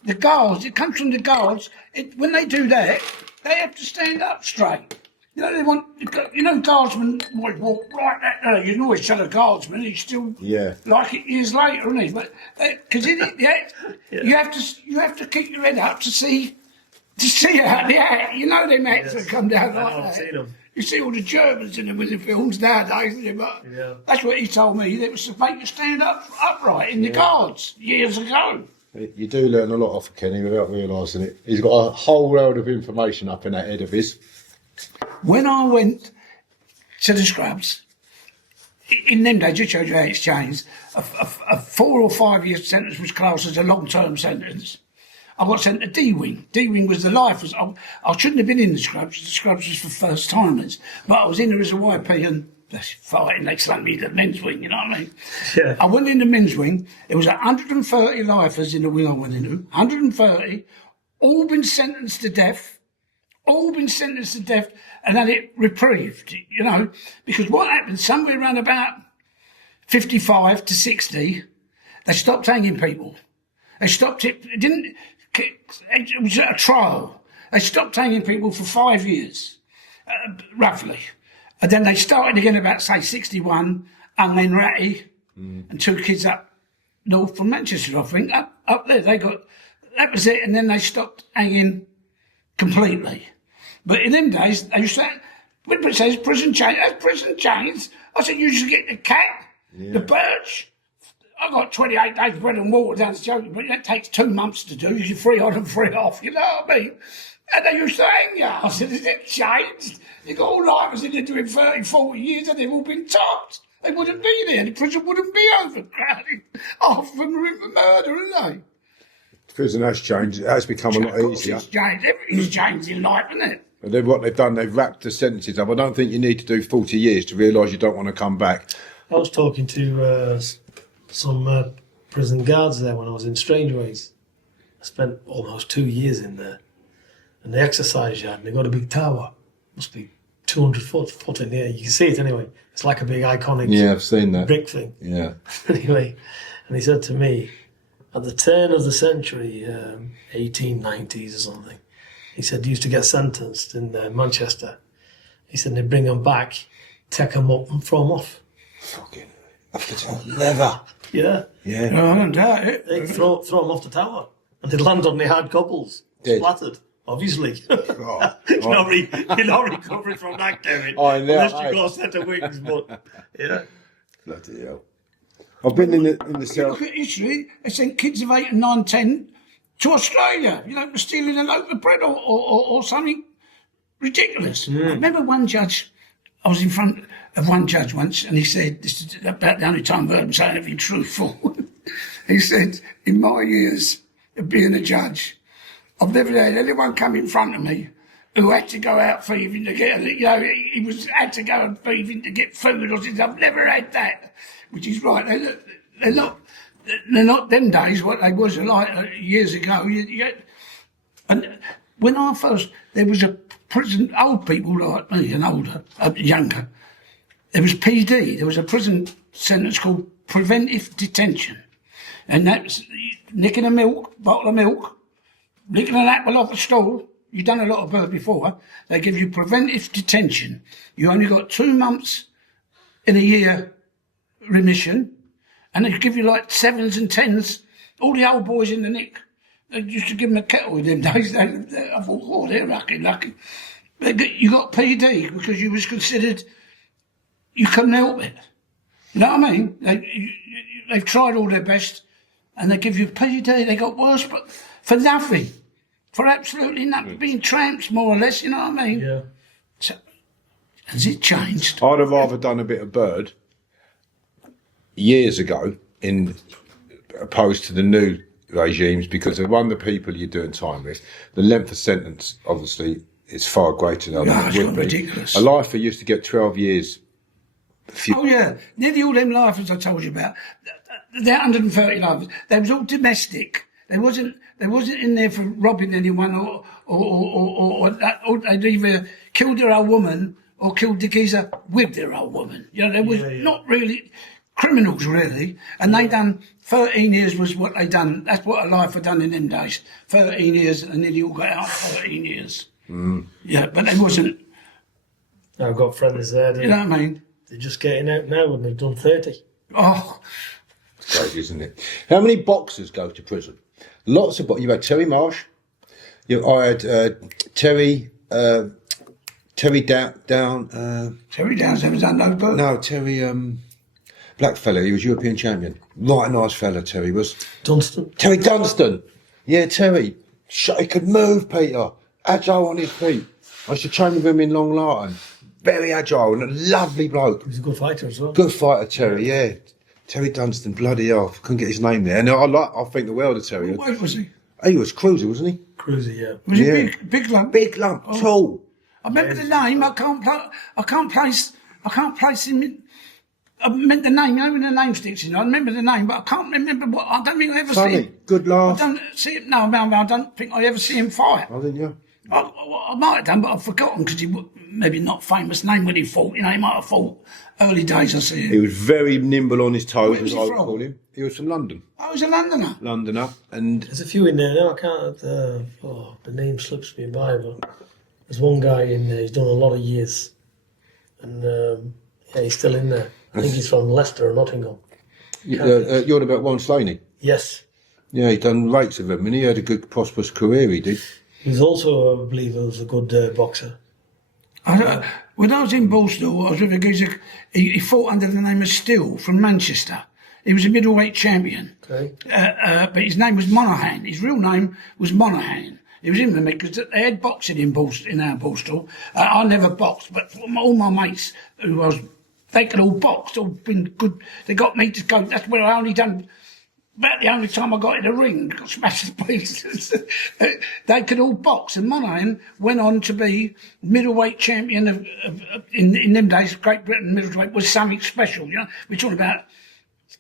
The guards, it comes from the guards. When they do that, they have to stand up straight. Guardsmen always walk right that way. You can always tell a guardsman he's still like it years later, isn't he? But because you have to keep your head up to see out the hat. You know them hats that come down like that. Seen them. You see all the Germans in them with the films nowadays. But that's what he told me. It was to make you stand upright in the guards years ago. You do learn a lot off of Kenny without realising it. He's got a whole world of information up in that head of his. When I went to the scrubs, in them days, just showed you how it's changed. A 4 or 5 year sentence was classed as a long-term sentence. I got sent to D-Wing. D-Wing was the lifers. I shouldn't have been in the Scrubs. The Scrubs was for first-timers. But I was in there as a YP and fighting. They slung me to the men's wing, you know what I mean? Yeah. I went in the men's wing. There was 130 lifers in the wing I went into. 130. All been sentenced to death. And had it reprieved, you know. Because what happened, somewhere around about 55 to 60, they stopped hanging people. They stopped it. It was a trial. They stopped hanging people for 5 years, roughly. And then they started again about, say, 61, and then Ratty and 2 kids up north from Manchester, I think, up there. That was it, and then they stopped hanging completely. But in them days, they used to, when it says prison chains, that's prison chains. I said, you used to get the cat, the birch. I got 28 days bread and water down the joke, but that takes 2 months to do. You're free on and free off, you know what I mean? And they used to hang you. I said, is it changed? You got all lifers in there doing 30, 40 years and they've all been topped. They wouldn't be there. The prison wouldn't be overcrowded. Half of them are in for murder, aren't they? Prison has changed. It has become a lot easier. It's changed. Everything's changed in life, isn't it? And then what they've done, they've wrapped the sentences up. I don't think you need to do 40 years to realise you don't want to come back. I was talking to some prison guards there when I was in Strangeways. I spent almost 2 years in there. And the exercise yard, and they got a big tower. Must be 200 foot in the air. You can see it anyway. It's like a big iconic I've seen that. brick thing. Yeah. Anyway, and he said to me, at the turn of the century, 1890s or something, he said they used to get sentenced in Manchester. He said they'd bring them back, take them up and throw them off. Fucking never. Yeah. Yeah. No, I don't doubt it. They'd throw them off the tower and they'd land on the hard cobbles, splattered. Obviously. Oh, you're not recovering from that, Kevin. I know. Unless you've got a set of wings, but yeah. Bloody hell. I've been in the cell. Look at history. They sent kids of 8 and 9, 10 to Australia, you know, for stealing a loaf of bread or something ridiculous. I remember one judge, I was in front of one judge once, and he said, this is about the only time I've heard him say anything truthful. He said, in my years of being a judge, I've never had anyone come in front of me who had to go out thieving to get, you know, had to go and thieving to get food. Or something. I've never had that, which is right. They're not them days what they was like years ago. And when I first, there was a prison, old people like me and older, younger, there was PD, there was a prison sentence called preventive detention. And that was nicking a bottle of milk, licking an apple off a stool. You've done a lot of bird before. They give you preventive detention. You only got 2 months in a year remission, and they give you like 7s and 10s. All the old boys in the nick, they used to give them a kettle in them days. I thought, oh, they're lucky. You got PD because you was considered, you couldn't help it. You know what I mean? They've tried all their best, and they give you PD. They got worse, but for nothing. For absolutely nothing. Being tramps, more or less, you know what I mean? Yeah. So, has it changed? I'd have rather done a bit of bird years ago in opposed to the new regimes, because of one, the people you're doing time with, the length of sentence obviously is far greater than it would be. Ridiculous. A lifer used to get 12 years. Oh yeah, nearly all them lifers I told you about, they're 130 lifers. They was all domestic. They wasn't in there for robbing anyone or they'd either killed their old woman or killed the geezer with their old woman. You know, they was not really criminals really, and they done 13 years was what they done. That's what a lifer done in them days. 13 years, and then you all got out 13 years. Yeah, but they wasn't. I've got friends there. You know what I mean? They're just getting out now and they've done 30. Oh, It's crazy, isn't it? How many boxers go to prison? Lots of boxers. You had Terry Marsh. I had Terry Down. Terry Downs never done no book. No, Terry black fella. He was European champion. Right, nice fella. Terry was. Dunstan. Terry Dunstan. Yeah, Terry. He could move, Peter. Agile on his feet. I used to train with him in Long Lartin. very agile and a lovely bloke. He's a good fighter as well. Good fighter, Terry, yeah. Terry Dunstan, bloody hell. Couldn't get his name there. And I think the world of Terry. What weight was he? He was cruiser, wasn't he? Cruiser, yeah. Was Yeah. he big lump? Big lump, tall. I remember the name. I can't place him. I meant the name. You know when the name sticks in. I remember the name, but I can't remember what. I don't think I ever see Funny, him. good laugh. I don't see him. No, I don't think I ever see him fight. I think, yeah. I might have done, but I've forgotten because he was maybe not famous name when he fought. You know, he might have fought early days. I see him. He was very nimble on his toes, Where was as he I would from? call him. He was from London. I was a Londoner. Londoner. And There's a few in there now. I can't. The name slips me by, but there's one guy in there. He's done a lot of years, and yeah, he's still in there. I think he's from Leicester or Nottingham. you're on about Ron Slaney. Yes, Yeah, he done rates of him, and he had a good, prosperous career, he did. he was also, I believe, was a good boxer. When I was in Borstal, I was with a geezer. He fought under the name of Still from Manchester. He was a middleweight champion. Okay. But his name was Monaghan. His real name was Monaghan. He was in with me because they had boxing in our Borstal. I never boxed, but all my mates who was, they could all box, all been good. They got me to go. That's where I only done. About the only time I got in the ring, got smashed to pieces. They could all box, and Monaghan went on to be middleweight champion of in them days. Great Britain middleweight was something special. You know, we're talking about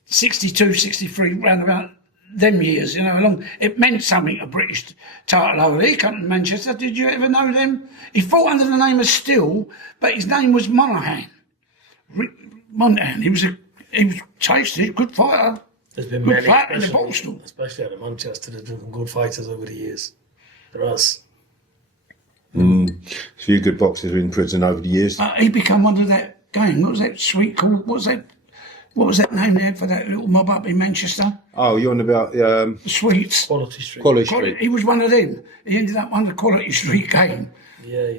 62, 63, round about them years. You know, it meant something. A British title over there. He came to Manchester. Did you ever know them? He fought under the name of Still, but his name was Monaghan. Monaghan. He was tasty, good fighter. There's been Good many, fight in the Borstal. especially out of Manchester. There's been some good fighters over the years. There has. A few good boxers in prison over the years. He became one of that gang. What was that sweet called? What was that name there for that little mob up in Manchester? Oh, you're on about The Sweets. Quality Street. Quality Street. He was one of them. He ended up on the Quality Street gang. Yeah.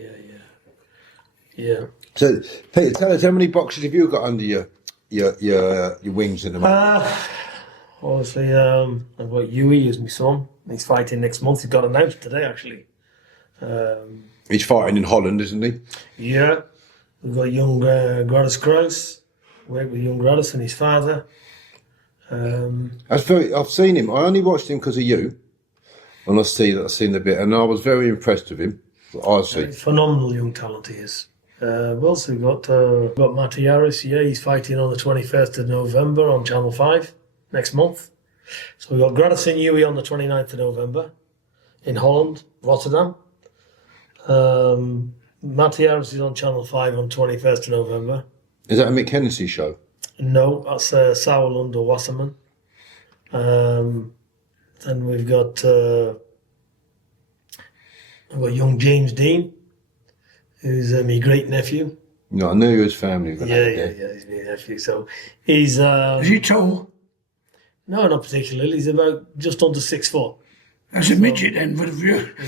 So, Peter, tell us, how many boxers have you got under your wings in the moment? Obviously, I've got Yui as my son. He's fighting next month. He got announced today, actually. He's fighting in Holland, isn't he? Yeah. We've got young Gradus Kraus. Worked with young Gradus and his father. I've seen him. I only watched him because of you. And I've seen the bit, and I was very impressed with him. I see. Phenomenal young talent he is. We've also got Matty Harris. Yeah, he's fighting on the 21st of November on Channel 5 next month. So we've got Gradus and Yui on the 29th of November in Holland, Rotterdam. Matty Harris is on Channel 5 on 21st of November. Is that a Mick Hennessy show? No, that's Sauerland or Wasserman. Then we've got young James Dean, who's my great nephew. No, I knew his family. Yeah, he's my nephew. So he's Is he tall? no, not particularly. He's about just under 6 foot. That's a midget then for the view. But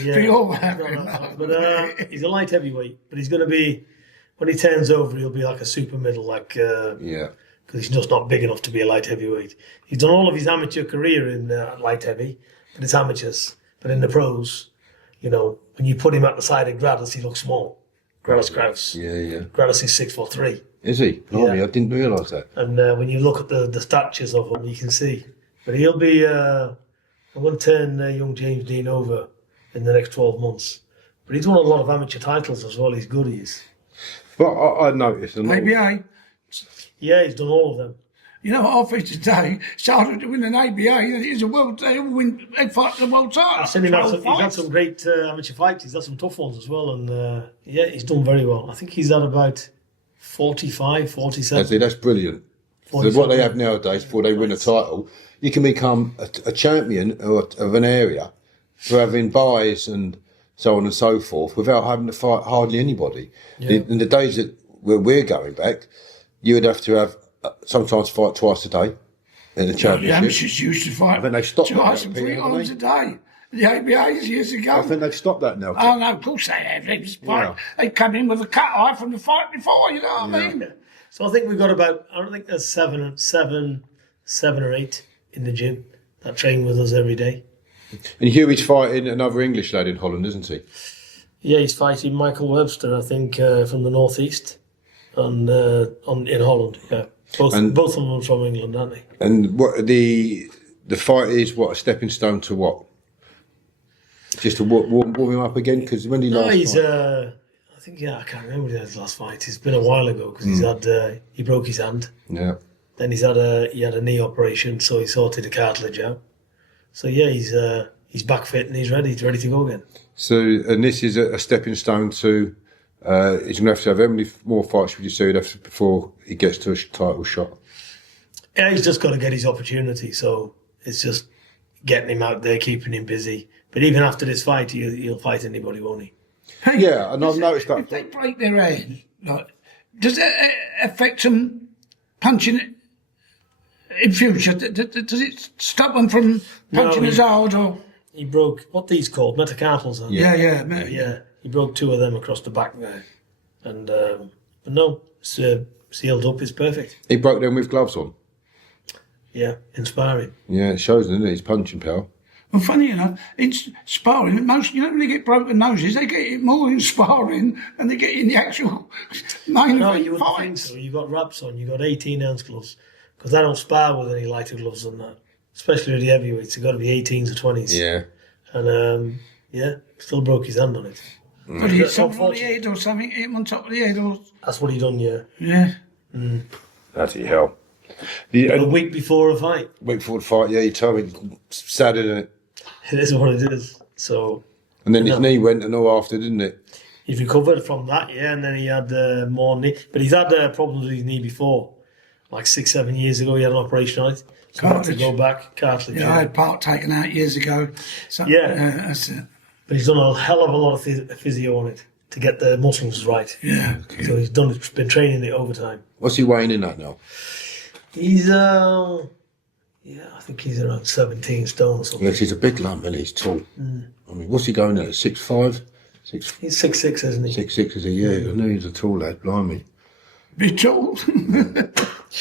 he's a light heavyweight. But he's going to be, when he turns over, he'll be like a super middle, because he's just not big enough to be a light heavyweight. He's done all of his amateur career in light heavy, but it's amateurs. But in the pros, you know, when you put him at the side of Gradus, he looks small. Gradus Kraus. Yeah. Gradus is 6'3". Is he? Blimey, Yeah. I didn't realise that. And when you look at the statures of him, you can see. But he'll be. I'm going to turn young James Dean over in the next 12 months. But he's won a lot of amateur titles as well. He's good. He is. But I noticed a lot. ABA. Yeah, he's done all of them. You know, our fight today started to win an ABA. He's a world. They fight the world title. I've seen him he's had some great amateur fights. He's had some tough ones as well. And he's done very well. I think he's at about 45, 47. That's brilliant. So what they have nowadays, before they win a title, you can become a champion of an area for having buys and so on and so forth without having to fight hardly anybody. Yeah. In the days where we're going back, you would have to have sometimes fight twice a day in the The championship. amateurs used to fight I think they've stopped twice that and now, 3 haven't times they? a day. The ABAs years ago. I think they've stopped that now. Oh no, of course they have. They come in with a cut eye from the fight before. You know what I mean? So I think we've got about, I don't think there's seven or eight in the gym that train with us every day. And Huey's fighting another English lad in Holland, isn't he? Yeah, he's fighting Michael Webster, I think, from the northeast. and in Holland. Yeah, both of them are from England, aren't they? And what the fight is? What, a stepping stone to what? Just to warm him up again? Because when did he last fight? I think I can't remember his last fight. It's been a while ago because he broke his hand. Yeah. Then he had a knee operation, so he sorted the cartilage out. So yeah, he's back fit and he's ready to go again. So, and this is a stepping stone to. He's going to have how many more fights would you say before he gets to a title shot? Yeah, he's just got to get his opportunity. So it's just getting him out there, keeping him busy. But even after this fight, he'll fight anybody, won't he? Hey, yeah, and I've noticed that. If they break their hand, like, does it affect them punching in future? Does it stop them from punching as hard? Or he broke what these called metacarpals. Yeah. He broke 2 of them across the back there, and but no, it's sealed up. It's perfect. He broke them with gloves on. Yeah, inspiring. Yeah, it shows, doesn't it? He's punching power. Well, funny enough, it's sparring. Most you don't really get broken noses. They get it more in sparring than they get in the actual main No, you wouldn't think fights. so. You got wraps on. You got 18-ounce gloves because I don't spar with any lighter gloves than that. Especially with the heavyweights, they've got to be 18s or 20s. Yeah. And still broke his hand on it. But he hit someone on the head or something. Hit him on top of the head or That's what he done. Yeah. yeah. Bloody hell. A week before a fight. Week before the fight, yeah, you told me. Sad, isn't it? It is what it is. So. And then his knee went and all after, didn't it? He's recovered from that, yeah, and then he had more knee. But he's had problems with his knee before. Like 6-7 years ago, he had an operation on it. So he had to go back, cartilage. Yeah, I had part taken out years ago. So, Yeah. That's it. But he's done a hell of a lot of physio on it to get the muscles right. Yeah. So he's been training it over time. What's he weighing in at now? He's, I think he's around 17 stone or something. Yes, he's a big lump and he's tall. I mean, what's he going at? 6'5"? He's 6'6", isn't he? 6'6", is he? Yeah, I know he's a tall lad, blimey. Bit tall.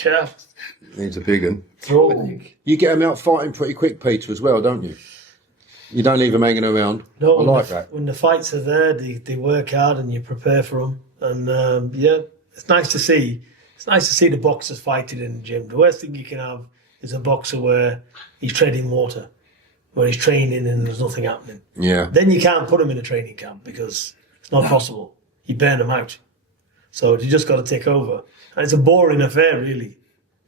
Yeah. He's a big one. Tall. You get him out fighting pretty quick, Peter, as well, don't you? You don't leave him hanging around. No, I like that. When the fights are there, they work hard and you prepare for them. And it's nice to see. It's nice to see the boxers fighting in the gym. The worst thing you can have is a boxer where he's treading water, where he's training and there's nothing happening. Yeah. Then you can't put him in a training camp because it's not possible. You burn them out. So you just got to take over. And it's a boring affair, really,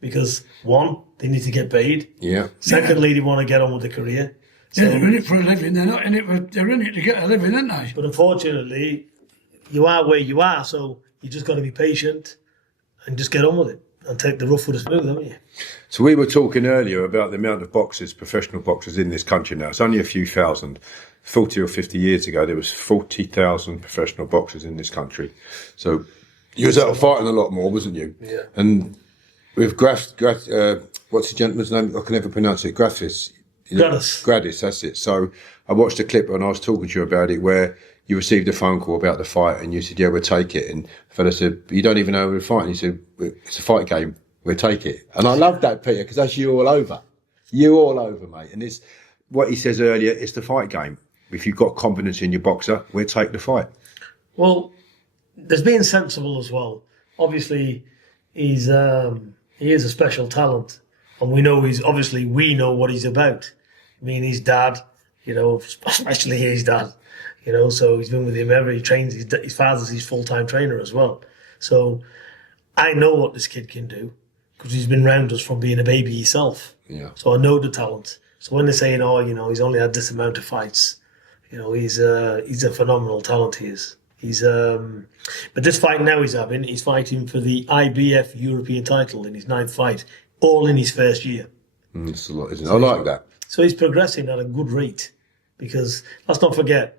because one, they need to get paid. Yeah. Secondly, they want to get on with the career. So, Yeah, they're in it for a living. They're not in it. They're in it to get a living, aren't they? but unfortunately, you are where you are, so you just got to be patient and just get on with it and take the rough with the smooth, haven't you? So we were talking earlier about the amount of boxers, professional boxers in this country now. It's only a few thousand. 40 or 50 years ago, there was 40,000 professional boxers in this country. So you was out fighting a lot more, wasn't you? Yeah. And with what's the gentleman's name? I can never pronounce it. Gratis. Gratis, that's it. So I watched a clip and I was talking to you about it where you received a phone call about the fight and you said, yeah, we'll take it. And the fella said, you don't even know we're fighting. He said, it's a fight game. We'll take it. And I love that, Peter, because that's you all over. You all over, mate. And it's what he says earlier, it's the fight game. If you've got confidence in your boxer, we'll take the fight. Well, there's being sensible as well. Obviously, he is a special talent. And we know we know what he's about. I mean, his dad, especially his dad, so he's been with him ever. He trains, his father's his full-time trainer as well. So I know what this kid can do because he's been around us from being a baby himself. Yeah. So I know the talent. So when they're saying, he's only had this amount of fights, he's a phenomenal talent, he is. But this fight now he's fighting for the IBF European title in his 9th fight, all in his first year. It's a lot, isn't it? I like that. So he's progressing at a good rate because let's not forget,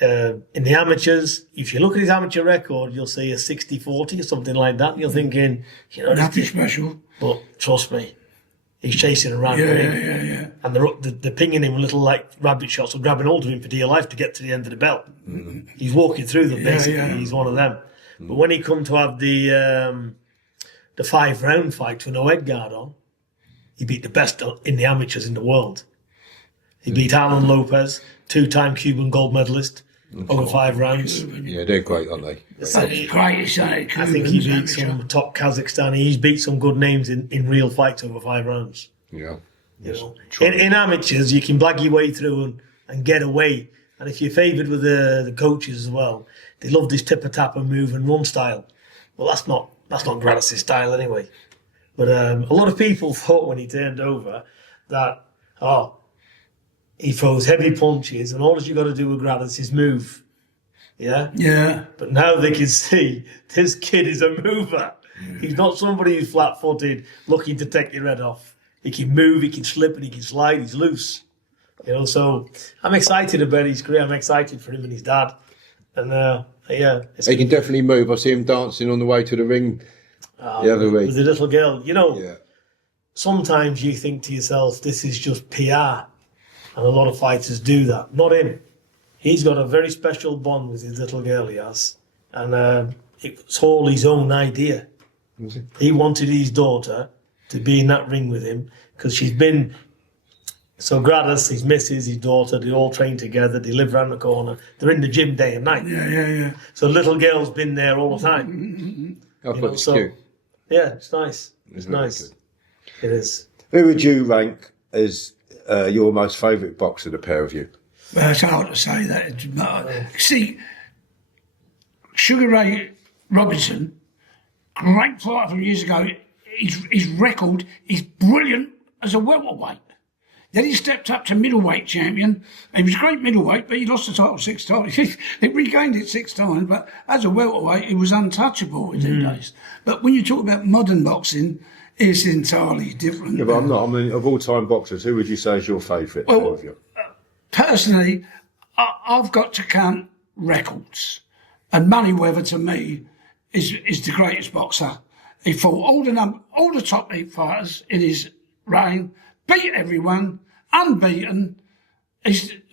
in the amateurs, if you look at his amateur record, you'll see a 60-40 or something like that. You're thinking, Nothing special. But trust me, he's chasing around. Yeah. And they're pinging him little like rabbit shots or grabbing hold of him for dear life to get to the end of the belt. Mm-hmm. He's walking through them basically. Yeah. He's one of them. Mm-hmm. But when he come to have the 5-round fight with no head guard on, he beat the best in the amateurs in the world. He beat Alan Lopez, 2-time Cuban gold medalist. over 5 rounds. Yeah, they're great, aren't they? That's the greatest, isn't it? I think he beat some top Kazakhstani. He's beat some good names in real fights over 5 rounds. Yeah. You know, in amateurs, you can blag your way through and get away. And if you're favoured with the coaches as well, they love this tipper-tapper move and run style. Well, that's not Gratis' style anyway. But a lot of people thought when he turned over that, he throws heavy punches and all you got to do with Gratis is move. Yeah? Yeah. But now they can see this kid is a mover. He's not somebody who's flat-footed looking to take your head off. He can move, he can slip, and he can slide. He's loose. You know, so I'm excited about his career. I'm excited for him and his dad. And yeah, he can definitely move. I see him dancing on the way to the ring the other week with the little girl. You know, sometimes you think to yourself, this is just PR, and a lot of fighters do that. Not him. He's got a very special bond with his little girl. He has, and it's all his own idea. He wanted his daughter to be in that ring with him because she's been. So Gratis, his missus, his daughter, they all train together, they live around the corner. They're in the gym day and night. Yeah. So little girl's been there all the time. I thought it's cute. Yeah, it's nice. It's really nice. Good. It is. Who would you rank as your most favourite boxer, the pair of you? Well, it's hard to say that. See, Sugar Ray Robinson, great fighter from years ago, his record is brilliant as a welterweight. Then he stepped up to middleweight champion. He was a great middleweight, but he lost the title 6 times. He regained it 6 times, but as a welterweight, he was untouchable in them days. But when you talk about modern boxing, it's entirely different. Yeah, but I'm not. I mean, of all-time boxers, who would you say is your favourite? Well, personally, I've got to count records. And Moneyweather, to me, is the greatest boxer. He fought all the top 8 fighters in his reign, beat everyone, unbeaten.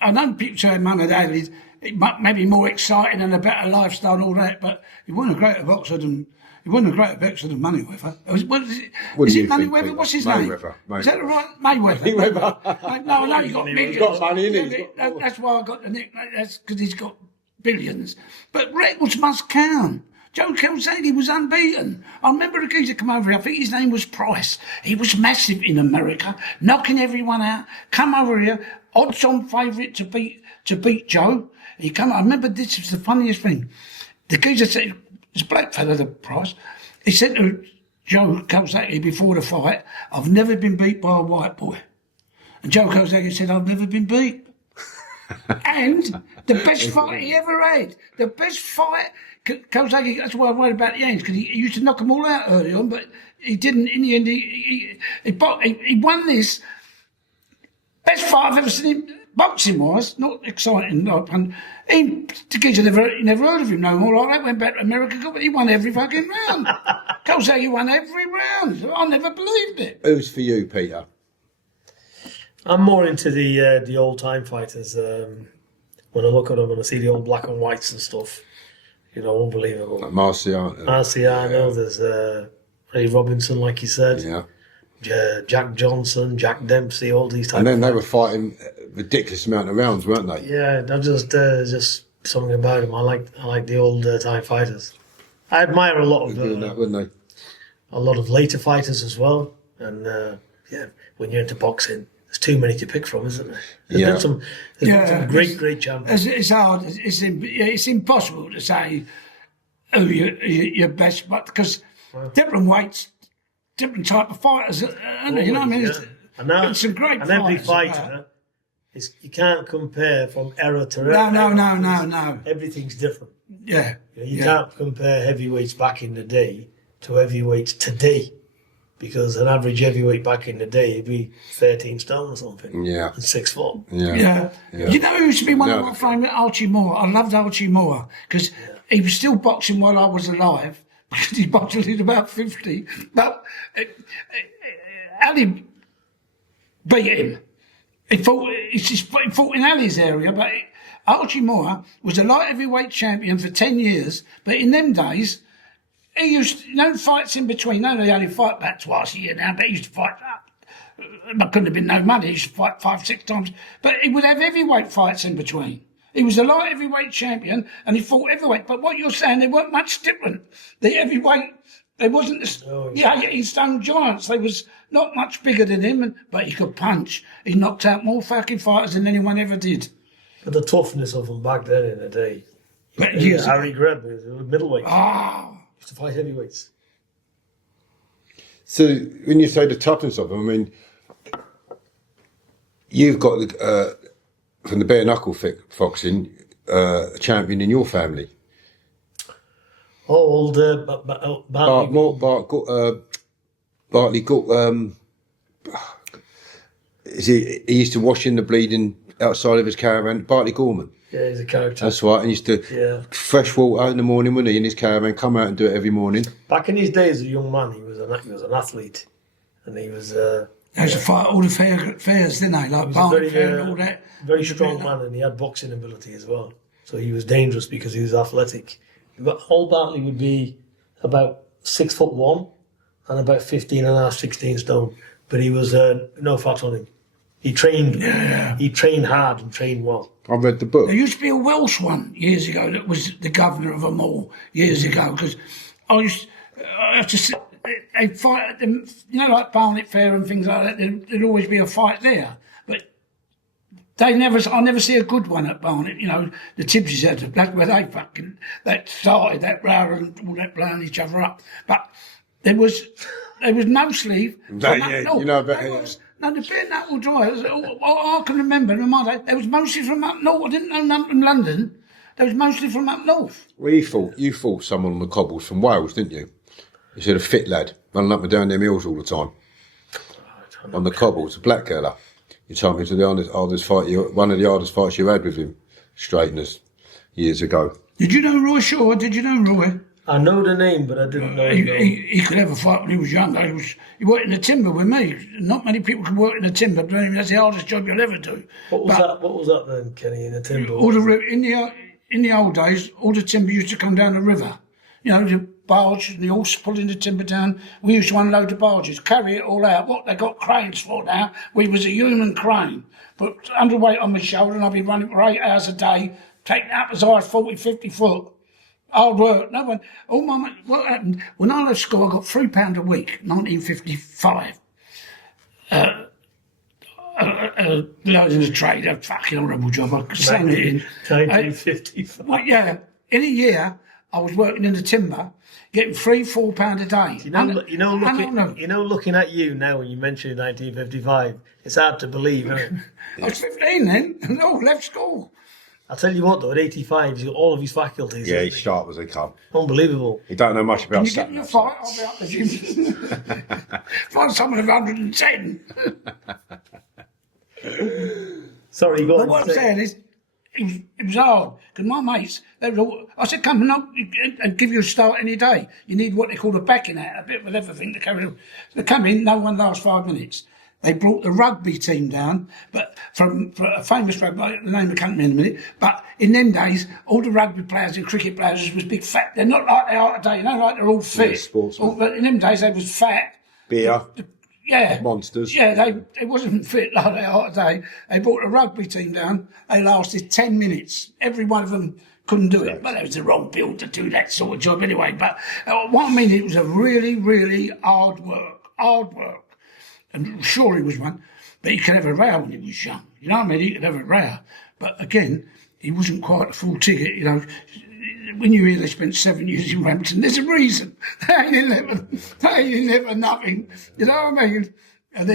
I know people say Muhammad Ali, it might be more exciting and a better lifestyle and all that, but he wasn't a greater boxer than Moneyweather. Is it Moneyweather? What's his name? Mayweather. Is that right? Mayweather. No, I know you got millions. He's got money, isn't he? That's why I got the nickname. That's because he's got billions. But records must count. Joe Calzaghe was unbeaten. I remember a geezer come over here, I think his name was Price. He was massive in America, knocking everyone out. Come over here, odds-on favourite to beat Joe. I remember this was the funniest thing. The geezer said, this black fella, the Price, he said to Joe Calzaghe before the fight, I've never been beat by a white boy. And Joe Calzaghe said, I've never been beat. And the best fight he ever had, the best fight, Calzaghe, that's why I worried about the ends, because he used to knock them all out early on, but he didn't. In the end, he won this. Best fight I've ever seen him, boxing-wise, not exciting. And the kids never heard of him no more. Like that, went back to America, but he won every fucking round. Calzaghe won every round. I never believed it. Who's for you, Peter? I'm more into the old-time fighters. When I look at them and I see the old black and whites and stuff, you know, unbelievable. Like Marciano, there's Ray Robinson, like you said. Yeah. Jack Johnson, Jack Dempsey, all these types. And then they were fighting a ridiculous amount of rounds, weren't they? Yeah, that's just something about them. I like the old time fighters. I admire a lot of doing that, wouldn't they? A lot of later fighters as well. And when you're into boxing, there's too many to pick from, isn't there? There's been some great champions. It's hard. It's impossible to say who you're best, but because different weights, different type of fighters, you know what I mean? It's some great fighters. And every fighter, you can't compare from era to era. No. Everything's different. Yeah. You can't compare heavyweights back in the day to heavyweights today. Because an average heavyweight back in the day would be 13 stone or something. Yeah. And 6 foot. Yeah. You know who used to be one of my favourite? Archie Moore. I loved Archie Moore because he was still boxing while I was alive. Because he boxed at about 50. But Ali beat him. He fought in Ali's area, but Archie Moore was a light heavyweight champion for 10 years. But in them days, he used to, fights in between. No, they only fight about twice a year now, but he used to fight. There couldn't have been no money. He used to fight 5-6 times. But he would have heavyweight fights in between. He was a light heavyweight champion, and he fought heavyweight. But what you're saying, they weren't much different. The heavyweight, they wasn't the 18-stone giants. They was not much bigger than him, but he could punch. He knocked out more fucking fighters than anyone ever did. But the toughness of them back then in the day. But Harry Greb, middleweight. Oh. Used to fight heavyweights. So when you say the toughness of them, I mean, you've got from the bare knuckle boxing a champion in your family. Oh, old Bartley. He used to wash in the bleeding outside of his caravan. Bartley Gorman. Yeah, he's a character. That's right. And he used to fresh water in the morning, wouldn't he, in his caravan, come out and do it every morning. Back in his days as a young man, he was an athlete, and he was. There was a fight, all the fairs, didn't they? Like Barnet Fair and all that. Very strong man, and he had boxing ability as well. So he was dangerous because he was athletic. But Old Bartley would be about 6'1" and about 15.5, 16 stone. But he was no fat on him. He trained. Yeah. He trained hard and trained well. I read the book. There used to be a Welsh one years ago that was the governor of them all years ago, because I used to they fight at them, like Barnet Fair and things like that. There'd always be a fight there, but I never see a good one at Barnet. The Tibbses had that where that started that row and all that blowing each other up. But there was mostly the bare knuckle drivers, I can remember in my day, they was mostly from up north. I didn't know none from London. They was mostly from up north. Well, you fought someone on the cobbles from Wales, didn't you? You said a fit lad, running up and down them hills all the time. On the cobbles, a black girl. You told me it was the hardest fight one of the hardest fights you had with him, straighteners, years ago. Did you know Roy Shaw? Did you know Roy? I know the name, but I didn't know him. He could have a fight when he was younger. He worked in the timber with me. Not many people can work in the timber, but that's the hardest job you'll ever do. What was that then, Kenny, in the timber? In the old days, all the timber used to come down the river. The barge and the horse pulling the timber down. We used to unload the barges, carry it all out. What they got cranes for now? We was a human crane. Put underweight on my shoulder, and I'd be running for 8 hours a day, taking up as high as 40, 50 foot. Hard work. No one. What happened? When I left school, I got £3 a week, 1955. Loading the trade, a fucking horrible job. I sang it in 1955. Yeah. In a year, I was working in the timber, getting £3-4 a day. Looking at you now when you mention 1955, it's hard to believe, isn't it? I was 15 then, and left school. I'll tell you what though, at 85, he's got all of his faculties. Yeah, he's sharp as a come. Unbelievable. He don't know much about Can you get me a fight? I'll be up the gym. Find someone of 110. Sorry, go on. But what I'm saying is, it was hard, because my mates, they were all, I said, come and give you a start any day. You need what they call a backing out, a bit with everything to carry on. So they come in, no one lasts 5 minutes. They brought the rugby team down, but from a famous rugby, the name will come to me in a minute, but in them days, all the rugby players and cricket players was big fat. They're not like they are today, like they're all fit. Yeah, sportsmen. But in them days, they was fat. Beer. Yeah. Monsters. Yeah, they wasn't fit like they are today. They brought the rugby team down. They lasted 10 minutes. Every one of them couldn't do it. Well, it was the wrong build to do that sort of job anyway. But what I mean, it was a really, really hard work. And sure he was one, but he could have a row when he was young. You know what I mean? He could have a row. But again, he wasn't quite a full ticket, When you hear they spent 7 years in Rampton, there's a reason. They ain't 11 nothing. You know what I mean? And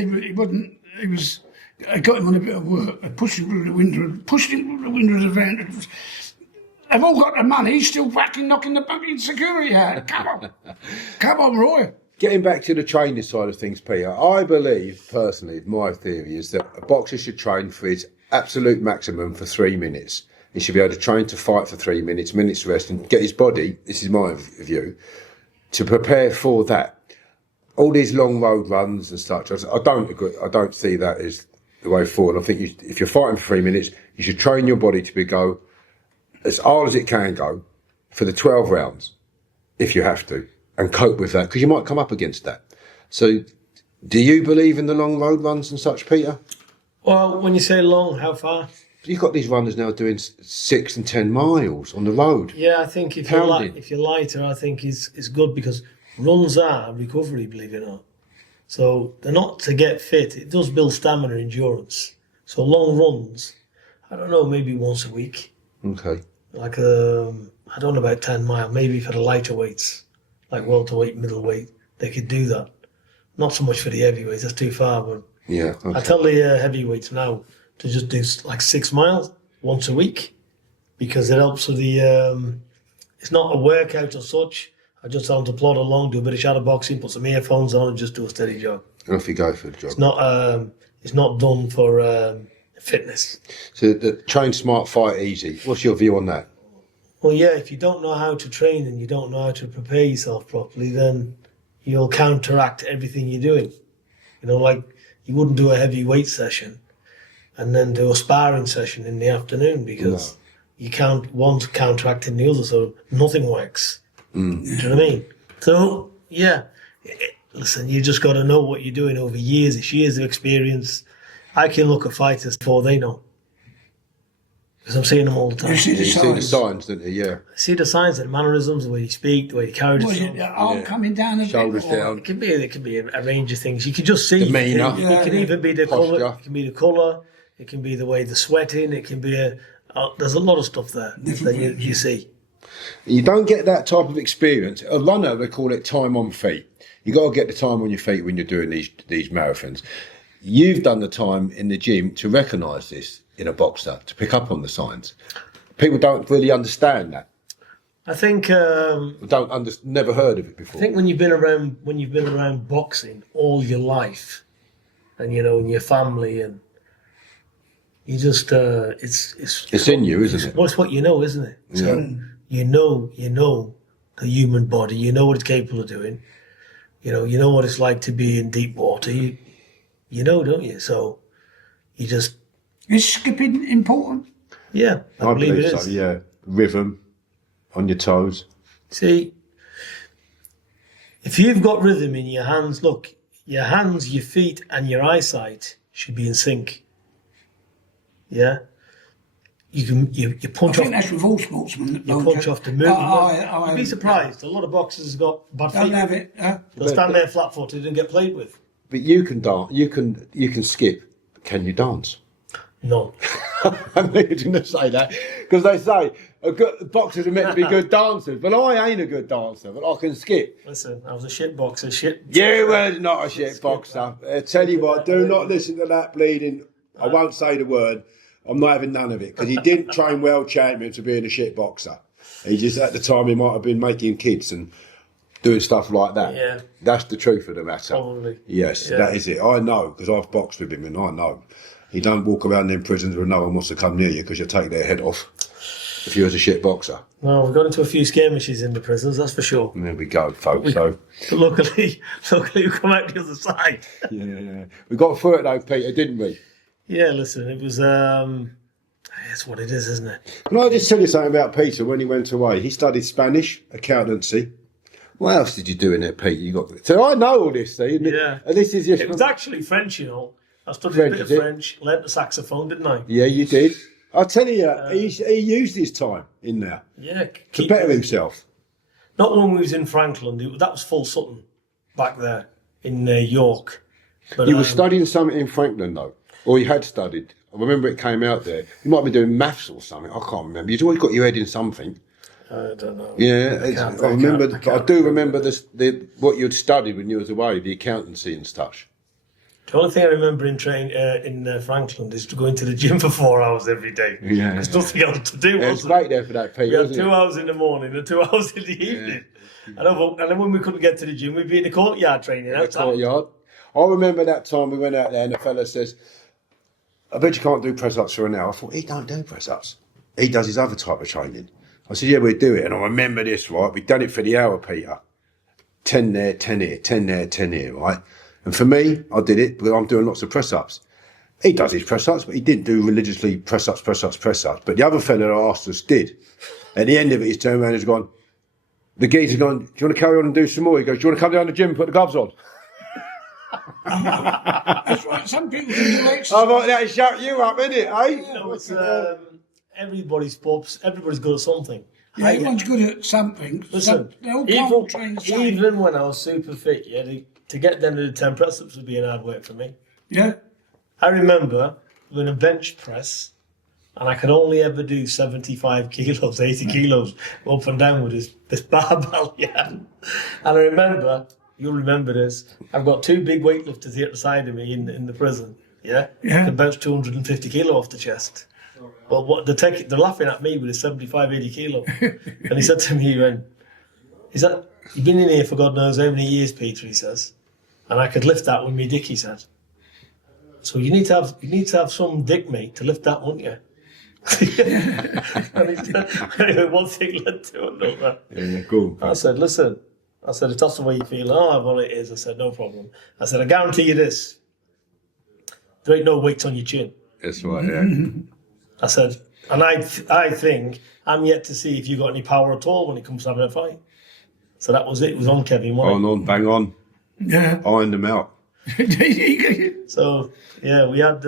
I got him on a bit of work. I pushed him through the window of the van. They've all got the money, he's still fucking knocking the fucking security out. Come on, Roy. Getting back to the training side of things, Peter, I believe, personally, my theory is that a boxer should train for his absolute maximum for 3 minutes. He should be able to train to fight for 3 minutes, minutes rest, and get his body, this is my view, to prepare for that. All these long road runs and such, I don't agree. I don't see that as the way forward. I think if you're fighting for 3 minutes, you should train your body to go as hard as it can go for the 12 rounds, if you have to. And cope with that, because you might come up against that. So, do you believe in the long road runs and such, Peter? Well, when you say long, how far? you've got these runners now doing 6 and 10 miles on the road. Yeah, I think if you're lighter, I think is good because runs are recovery, believe it or not. So they're not to get fit. It does build stamina, endurance. So long runs, I don't know, maybe once a week. Okay. Like I don't know about 10 mile. Maybe for the lighter weights, like welterweight, middleweight, they could do that. Not so much for the heavyweights. That's too far. But Yeah. Okay. I tell the heavyweights now to just do like 6 miles once a week because it helps with the. It's not a workout as such. I just tell them to plod along, do a bit of shadow boxing, put some earphones on, and just do a steady jog. And off you go for the job. It's not done for fitness. So the train smart, fight easy. What's your view on that? Well, yeah, if you don't know how to train and you don't know how to prepare yourself properly, then you'll counteract everything you're doing. You know, like you wouldn't do a heavy weight session and then do a sparring session in the afternoon because you can't, one's counteracting the other, so nothing works. Do you know what I mean? So, yeah, listen, you just got to know what you're doing over years. It's years of experience. I can look at fighters before they know. Because I'm seeing them all the time. You see the You see the signs, don't you? Yeah. I see the signs, the mannerisms, the way you speak, the way you carry Was yourself. it the arm coming down a bit? Shoulders or- down. It can be a range of things. You can just see Demeanour. it can even be the Posture. colour. It can be the colour. It can be the way they're sweating. It can be there's a lot of stuff there that you see. You don't get that type of experience. A runner, they call it time on feet. You got to get the time on your feet when you're doing these marathons. You've done the time in the gym to recognise this in a boxer, to pick up on the signs. People don't really understand that. I think Never heard of it before. I think when you've been around boxing all your life, and you know, in your family, and you just It's in you, isn't it? Well, it's what you know, isn't it? So you know the human body. You know what it's capable of doing. You know what it's like to be in deep water. You know, don't you? So you just Is skipping important? I believe it is. so. Yeah, rhythm on your toes. See, if you've got rhythm in your hands, look, your hands, your feet, and your eyesight should be in sync. Yeah, you punch I off. think that's with all sportsmen. That You don't punch you? off the movement. You'd be I surprised. A lot of boxers have got bad don't feet. have it. They'll stand there flat-footed and get played with. But you can dance. You can skip. Can you dance? No. I knew you were going to say that because they say boxers are meant to be good dancers, but I ain't a good dancer, but I can skip. Listen, I was a shit boxer. You were not a shit boxer. I tell you what, do not listen to that bleeding. I won't say the word. I'm not having none of it because he didn't train world champion to being a shit boxer. He just at the time he might have been making kids and doing stuff like that. Yeah. That's the truth of the matter. Probably. Yes, Yeah. that is it. I know because I've boxed with him and I know. He don't walk around in prisons where no one wants to come near you because you take their head off if you was a shit boxer. Well, we've got into a few skirmishes in the prisons, that's for sure. And there we go, folks. So But luckily we come out the other side. yeah. We got through it though, Peter, didn't we? Yeah, listen, it was it's what it is, isn't it? Can I just tell you something about Peter when he went away? He studied Spanish, accountancy. What else did you do in it, Peter? You got so I know all this, see? Yeah. And this is just It was actually French, you know. I studied French, a bit of is it? French, learnt the saxophone, didn't I? Yeah, you did. I'll tell you, he used his time in there Yeah. to better himself. Not when we was in Frankland. That was full Sutton back there in York. But, You were studying something in Frankland, though, or you had studied. I remember it came out there. You might be doing maths or something. I can't remember. You'd always got your head in something. I don't know. Yeah, I do remember can't. what you'd studied when you was away, the accountancy and stuff. The only thing I remember in Frankland is to go into the gym for 4 hours every day. Yeah. There's nothing else to do. Yeah, it's great there for that, Peter. We had wasn't 2 it? hours in the morning and 2 hours in the evening. And then when we couldn't get to the gym, we'd be in the courtyard training. The courtyard. I remember that time we went out there and the fella says, I bet you can't do press-ups for an hour. I thought, he don't do press-ups. He does his other type of training. I said, yeah, we'll do it. And I remember this, right? We'd done it for the hour, Peter. 10 there, 10 here, 10 there, 10 here, right? And for me, I did it because I'm doing lots of press-ups. He does his press-ups, but he didn't do religiously press-ups. But the other fella that asked us did. At the end of it, he's turned around and he's gone, the geezer's gone, do you want to carry on and do some more? He goes, do you want to come down to the gym and put the gloves on? That's right. Some people can do exercise. I thought that'd shut you up, innit, eh? No, it's, everybody's pubs, everybody's good at something. Yeah, everyone's good at something. Listen, They all can't train the same. even when I was super fit, yeah, to get down to the 10 press ups would be an hard work for me. Yeah. I remember doing a bench press, and I could only ever do 75 kilos, 80 kilos up and down with this barbell, yeah. And I remember, you'll remember this, I've got two big weightlifters here at the side of me in the prison, yeah? Yeah. I can bounce 250 kilo off the chest. Well, what they're laughing at me with a 75, 80 kilo. And he said to me, he went, you've been in here for God knows how many years, Peter, he says. And I could lift that with me dick, he said. So you need to have some dick, mate, to lift that, wouldn't you? And he said, anyway, one thing led to another. Yeah, cool. I said, listen, if that's the way you feel, well, it is. I said, no problem. I said, I guarantee you this. There ain't no weights on your chin. That's right, yeah. I said, and I think I'm yet to see if you got any power at all when it comes to having a fight. So that was it. It was on, Kevin. Wasn't it? On, bang on. Yeah. Ironed them out. So, yeah, we had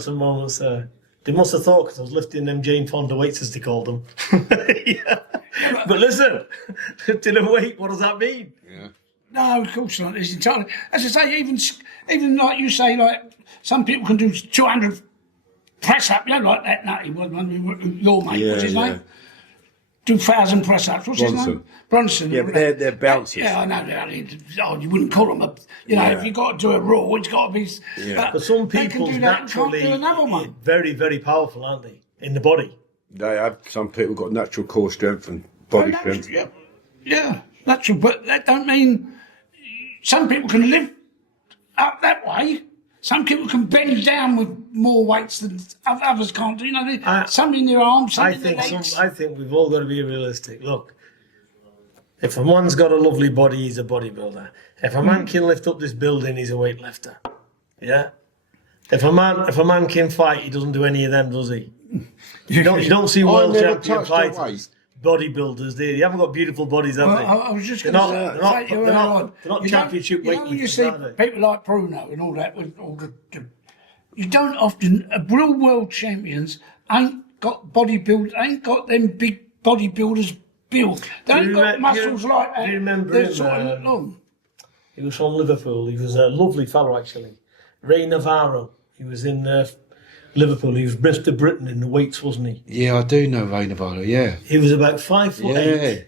some moments. They must have thought, because I was lifting them Jane Fonda weights, as they called them. Yeah. But listen, lifting a weight, what does that mean? Yeah. No, of course not. It's entirely. As I say, even like you say, like some people can do 200 press up. You know, like that nutty one, your mate. Yeah, what's his yeah. name? Do 1,000 press ups. What's his name? Bronson. Yeah, but they're bouncers. Yeah, I know. You wouldn't call them a. You know, Yeah. if you got to do a raw, it's got to be. Yeah. But some they can people do that and can't naturally do another one. very, very powerful, aren't they? In the body. They have, some people got natural core strength and body strength. Yeah, natural. But that don't mean some people can live up that way. Some people can bend down with more weights than others can't do. You know, some in their arms, some in their legs. I think we've all got to be realistic. Look, if a man's got a lovely body, he's a bodybuilder. If a man can lift up this building, he's a weightlifter. Yeah. If a man can fight, he doesn't do any of them, does he? You don't see world never champion touched a weight. fighters, bodybuilders, do you? They haven't got beautiful bodies, have Well, they? I was just They're going not- to they're say not- to you they're not- earlier on, they're not you championship know, when you weightlifters, see are they? people like Bruno and all that, with all you don't often, real world champions ain't got ain't got them big bodybuilders built. They ain't got muscles like that. Do you remember They're him, sort of long. He was from Liverpool. He was a lovely fellow, actually. Ray Navarro. He was in Liverpool. He was Mr. Britain in the weights, wasn't he? Yeah, I do know Ray Navarro, yeah. He was about 5'8", Yeah.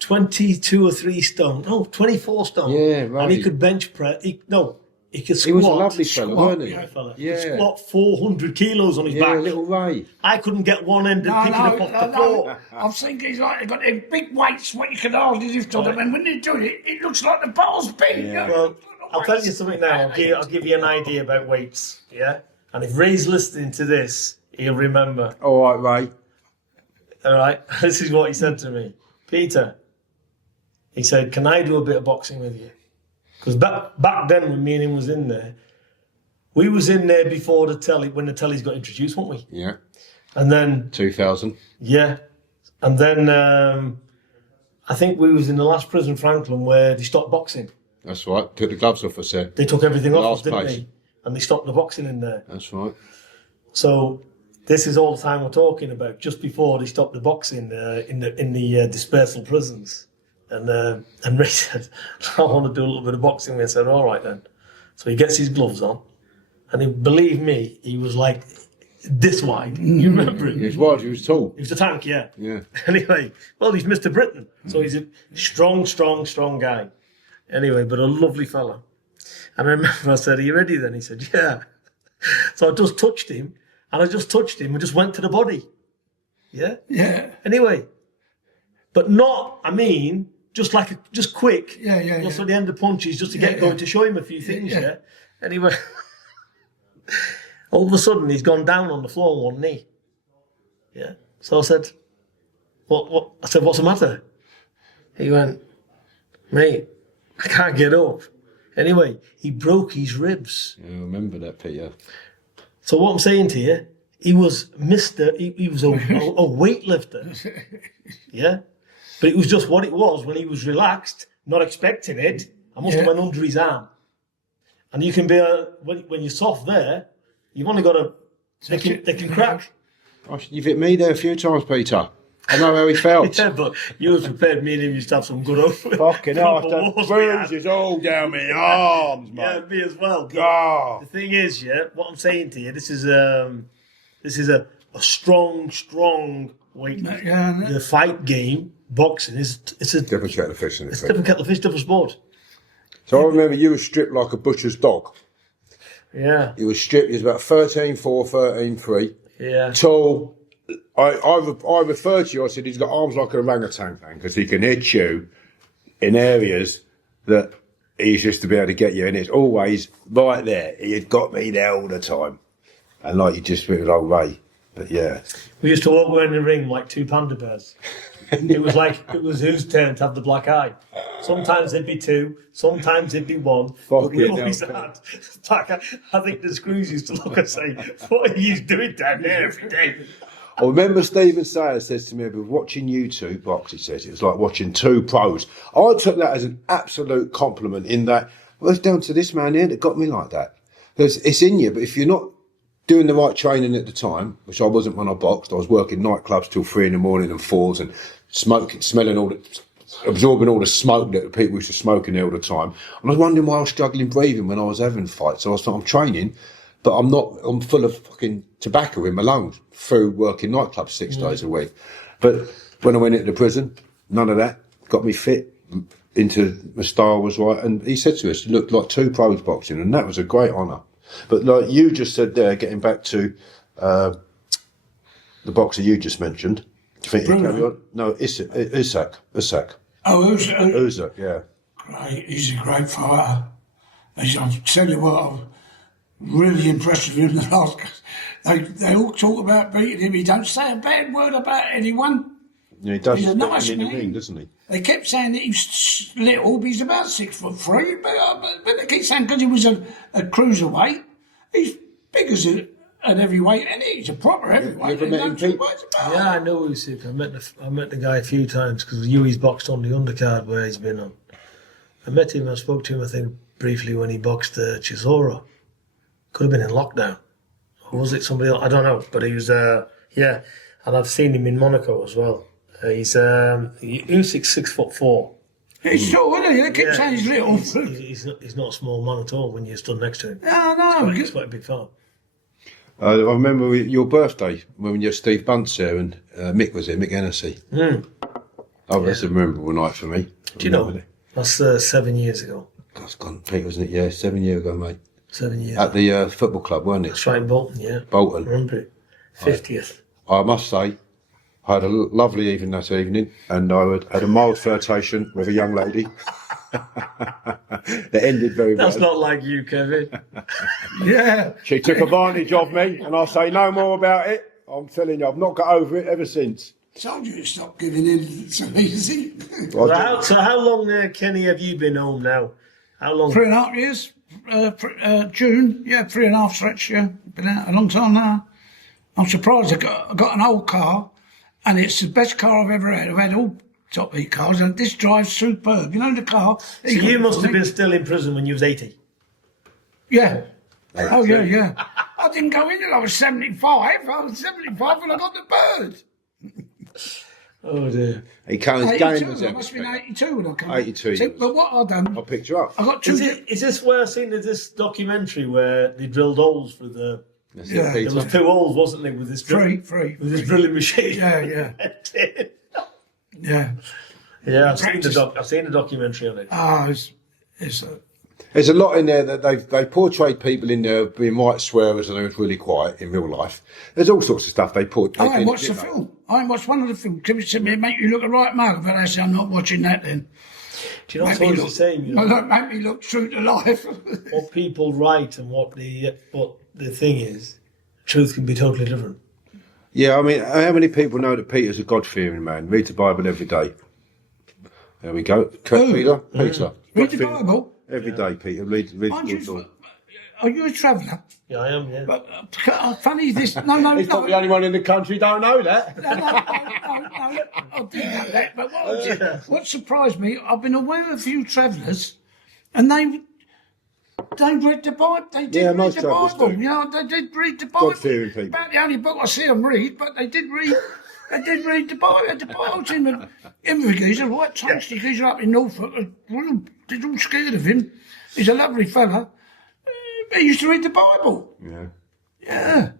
22 or 3 stone. No, 24 stone. Yeah, right. And he could bench press. He could squat. He was a lovely fella, Squat, weren't he? Yeah, fella. Yeah. He could squat 400 kilos on his Yeah, back. little Ray. I couldn't get one end and pick it up off the floor. I've seen guys like they've got them big weights, what you can hardly lift on them, and when they're doing it, it looks like the bar's big. Yeah. Well, I'll tell you something now. I'll give you an idea about weights, yeah? And if Ray's listening to this, he'll remember. All right, Ray. All right? This is what he said to me. Peter, he said, can I do a bit of boxing with you? Because back then when me and him was in there, we was in there before the telly, when the tellies got introduced, weren't we? Yeah. And then, 2000. yeah. And then I think we was in the last prison, Frankland, where they stopped boxing. That's right. Took the gloves off, I said. They took everything off us, Last didn't place. they? And they stopped the boxing in there. That's right. So this is all the time we're talking about, just before they stopped the boxing in the dispersal prisons. And Ray said, I want to do a little bit of boxing. I said, all right then. So he gets his gloves on. And believe me, he was like this wide. You remember him? He was wide, he was tall. He was a tank, yeah. Yeah. Anyway, well, he's Mr. Britain. So he's a strong guy. Anyway, but a lovely fella. And I remember I said, are you ready then? He said, yeah. So I just touched him. And just went to the body. Yeah? Yeah. Anyway. But not, just quick. Yeah. Just at the end of punches, just to get going to show him a few things, yeah? Anyway. All of a sudden, he's gone down on the floor on one knee. Yeah. So I said, what? I said, what's the matter? He went, mate, I can't get up. Anyway, he broke his ribs. Yeah, I remember that, Peter. So what I'm saying to you, he was he was a weightlifter. Yeah? But it was just what it was when he was relaxed, not expecting it. I must have went under his arm. And you can be when you're soft there, you've only got to. They can crack. Gosh, you've hit me there a few times, Peter. I know how he felt. Yeah, but you was prepared. Me and him used to have some good old Fucking hell, bruises all down my arms, mate. Yeah, me as well. Oh. The thing is, yeah, what I'm saying to you, this is a strong weight. Yeah, the fight game, boxing it's a Different kettle of fish, isn't it? It's different kettle of fish, different sport. So I remember you were stripped like a butcher's dog. Yeah. You were stripped, you was about 13'4", 13'3". Yeah. Tall. I referred to you, I said he's got arms like an orangutan because he can hit you in areas that he's just to be able to get you, and it's always right there. He had got me there all the time. And like you just with old Ray. But yeah. We used to walk around the ring like two panda bears. It was whose turn to have the black eye. Sometimes it'd be two, sometimes it'd be one. But we always had black eye. I think the screws used to look and say, "What are you doing down there every day?" I remember Stephen Sayers says to me, "We're watching you two box," he says, "it was like watching two pros." I took that as an absolute compliment in that, well, it's down to this man here that got me like that. Because it's in you, but if you're not doing the right training at the time, which I wasn't when I boxed, I was working nightclubs till 3 in the morning and 4s and absorbing all the smoke that the people used to smoke in there all the time. And I was wondering why I was struggling breathing when I was having fights. So I was like, I'm training, but I'm full of fucking tobacco in my lungs through working nightclubs 6 days a week. But when I went into the prison, none of that got me fit into my style was right. And he said to us, you looked like two pros boxing, and that was a great honour. But like you just said there, getting back to the boxer you just mentioned, do you think he'd carry on? No, Isak. Oh, Usyk, yeah. Great, he's a great fighter. I'll tell you what, I'm really impressed with him the last. They all talk about beating him. He don't say a bad word about anyone. Yeah, he does. He's a nice in the man. ring, doesn't he? They kept saying that he's little, but he's about 6'3". But they keep saying because he was a cruiserweight, he's big as an heavyweight, and he's a proper heavyweight. You ever met him, Pete? Yeah, I know Usyk. I met the guy a few times because Huey's boxed on the undercard where he's been on. I met him. I spoke to him, I think, briefly when he boxed Chisora. Could have been in lockdown, or was it somebody else? I don't know. But he was, yeah. And I've seen him in Monaco as well. He's Usyk's 6'4". He's tall, isn't he? They keep saying he's little. He's not a small man at all when you stood next to him. No. He's quite a big fella. I remember your birthday when you had Steve Bunce there and Mick was there, Mick Hennessy. Oh, that's a memorable night for me. Do you know? That's 7 years ago. God, it's gone, Pete, wasn't it? Yeah, 7 years ago, mate. 7 years. At the football club, weren't it? That's right in Bolton, yeah. Bolton. Remember it? 50th. I must say, I had a lovely evening that evening, and I had a mild flirtation with a young lady. That ended very well. That's not like you, Kevin. Yeah. She took advantage of me, and I'll say no more about it. I'm telling you, I've not got over it ever since. Told you to stop giving in so easy. So how long, Kenny, have you been home now? How long? 3.5 years. June, yeah, 3.5 stretch, yeah. Been out a long time now. I'm surprised I got an old car, and it's the best car I've ever had. I've had all top heat cars, and this drives superb. You know the car. So you must have been still in prison when you was 80. Yeah. Oh yeah. I didn't go in till I was 75. I was 75 when I got the bird. Oh dear. He came as game was I must have been 82 when I came. 82. See, but what I done, I'll pick you up. I got two. Is this where I've seen this documentary where they drilled holes for the? Yeah. There was 2 holes, wasn't there, with this Three. with this drilling machine? Yeah. Yeah. Yeah, I've seen the documentary on it. There's a lot in there that they portrayed people in there being right swearers and they was really quiet in real life. There's all sorts of stuff they portray. I ain't watched the film. I ain't watched one of the films. Timmy said, "Make you look a right mug," but I said, "I'm not watching that." Then. Do you know what I was saying? You know, make me look true to life. what people write and what the thing is, truth can be totally different. Yeah, I mean, how many people know that Peter's a God-fearing man? Read the Bible every day. There we go. Peter. Read the Bible every day, Peter. Read the Bible. Are you a traveller? Yeah, I am. Yeah. But funny is this. No. He's not the only one in the country don't know that. No. I didn't know that. But what surprised me, I've been aware of a few travellers, and they They read the Bible. They did read most the travellers Bible. do. You know, they did read the Bible. God-fearing people. About the only book I see them read, but they did read. They did read the Bible. The Bible team and him with a geezer, right tasty geezer up in Norfolk. They're all scared of him. He's a lovely fella. He used to read the Bible. Yeah. Yeah.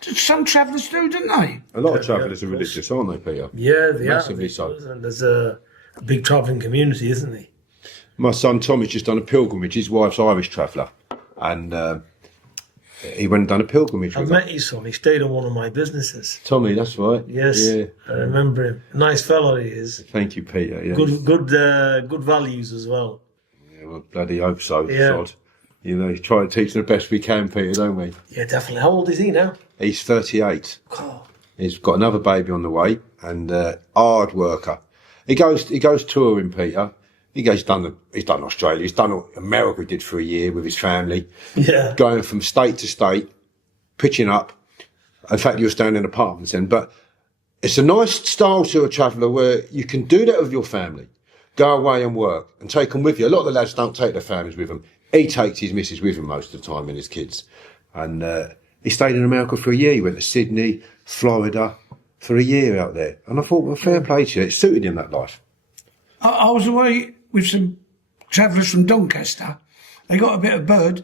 Some travellers do, don't they? A lot of travellers are religious, aren't they, Peter? Yeah, they Massively are. so. And there's a big travelling community, isn't there? My son Tommy's just done a pilgrimage. His wife's Irish traveller, and he went and done a pilgrimage I with her. met his son. He stayed on one of my businesses. Tommy, that's right. Yes, Yeah. I remember him. Nice fellow he is. Thank you, Peter. Yeah. Good values as well. Yeah, well, bloody hope so. Yeah. Sod. You know, try to teach them the best we can, Peter, don't we? Yeah, definitely. How old is he now? He's 38. Oh, He's got another baby on the way, and hard worker. He goes touring, Peter. He's done Australia. He's done America. He did for a year with his family. yeah. Going from state to state, pitching up. In fact, you're staying in apartments then. But it's a nice style to a traveller where you can do that with your family. Go away and work and take them with you. A lot of the lads don't take their families with them. He takes his missus with him most of the time and his kids. And he stayed in America for a year. He went to Sydney, Florida for a year out there. And I thought, well, fair play to you. It suited him, that life. I was away with some travellers from Doncaster. They got a bit of bird.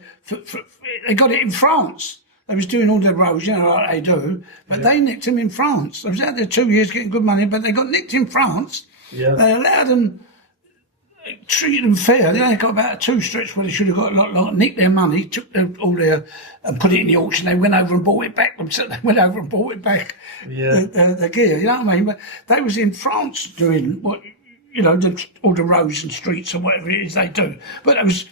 They got it in France. They was doing all their rows, you know, like they do. But they nicked them in France. I was out there 2 years getting good money, but they got nicked in France. Yeah. They allowed them, treated them fair. They only got about a 2 stretch where they should have got a lot, nicked their money, took all their, and put it in the auction. They went over and bought it back themselves. They went over and bought it back. Yeah. The gear, you know what I mean? But they was in France doing what, you know, all the roads and streets and whatever it is they do. But it was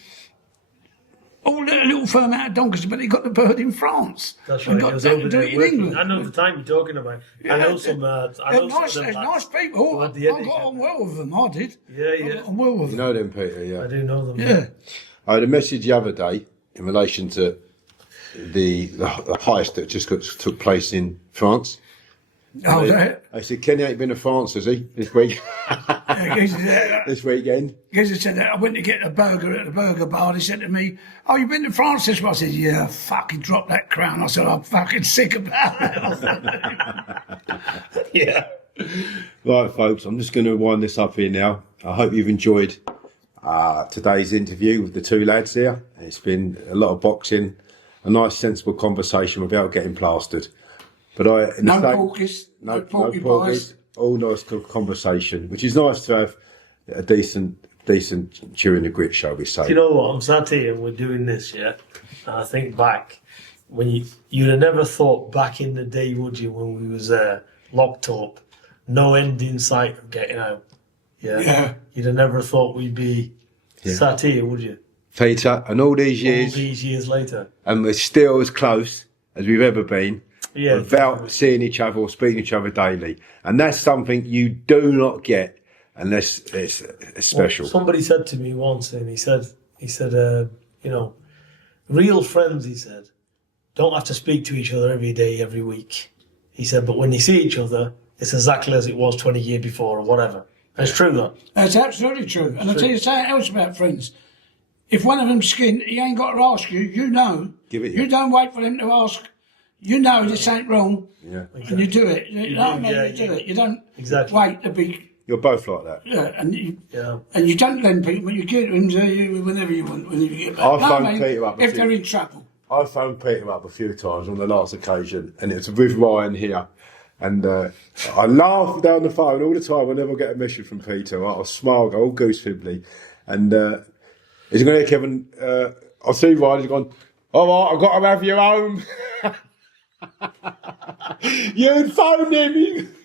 all a little firm out of Doncaster, but they got the bird in France. That's and right. got He was back over and do there it in working. England. I know the time you're talking about. Yeah, I know some. I know some of them There's lads nice people. who I had the got Eddie on well with them. I did. Yeah, I yeah. got on well with You them. know them, Peter, yeah. I do know them. Yeah. I had a message the other day in relation to the heist that just took place in France. Oh, that. I said, Kenny ain't been to France, has he, this week? Yeah, This weekend? Geza said that I went to get a burger at the burger bar. They said to me, "Oh, you been to France this week?" I said, "Yeah." Fucking dropped that crown. I said, "I'm fucking sick about it." Yeah. Right, folks, I'm just going to wind this up here now. I hope you've enjoyed today's interview with the two lads here. It's been a lot of boxing, a nice sensible conversation without getting plastered. But No porkies, no porcupines. all nice conversation, which is nice to have a decent chewing the grit, shall we say. Do you know what? I'm sat here and we're doing this, yeah? And I think back, when you'd have never thought back in the day, would you, when we was locked up, no end in sight of getting out. Yeah. Yeah. You'd have never thought we'd be sat here, would you? Peter, and all these Years later. and we're still as close as we've ever been. Yeah. Without seeing each other or speaking to each other daily. And that's something you do not get unless it's special. Well, somebody said to me once, and he said, you know, real friends, he said, don't have to speak to each other every day, every week. He said, but when you see each other, it's exactly as it was 20 years before or whatever. It's true, though. That's absolutely true. And I'll tell you something else about friends. If one of them's skinned, he ain't got to ask you. You know. Give it You you. don't wait for them to ask. You know this ain't wrong. Yeah. And you do it. You know what I mean? Yeah, You do yeah. it. You don't Exactly. wait to be. You're both like that. Yeah, and Yeah. you don't lend people, but you give them whenever you want, whenever you get back. I've No, phoned I mean, Peter up a if few- they're in trouble. I phoned Peter up a few times on the last occasion, and it's with Ryan here. And I laugh down the phone all the time whenever I get a message from Peter. I'll smile, go all goose fibbly. And he's going to hear Kevin. I'll see Ryan, he's gone, all right, I've got to have you home. You phoned him.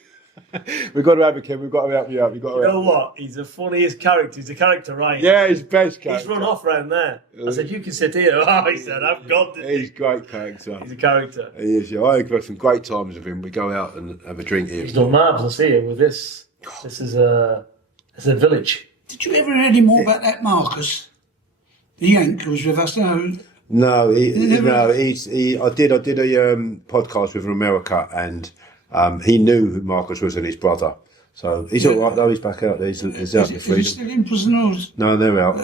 We've got to have him, Kevin. We've got to help you out. We've got to You help know you. what? He's the funniest character. He's the character, right? Yeah, he's best He's character. run off round there. I said, you can sit here. Oh, he said, I've got this. He's great character. He's a character. He is, yeah. I've had some great times with him. We go out and have a drink here. He's done mabs, I see it with this. This is it's a village. Did you ever hear any more about that Marcus? The Yank who was with us? No. No, I did a podcast with him in America, and he knew who Marcus was and his brother. So he's all right though. He's back out there. He's out in the Is he freedom. still in prison or is No, they're out.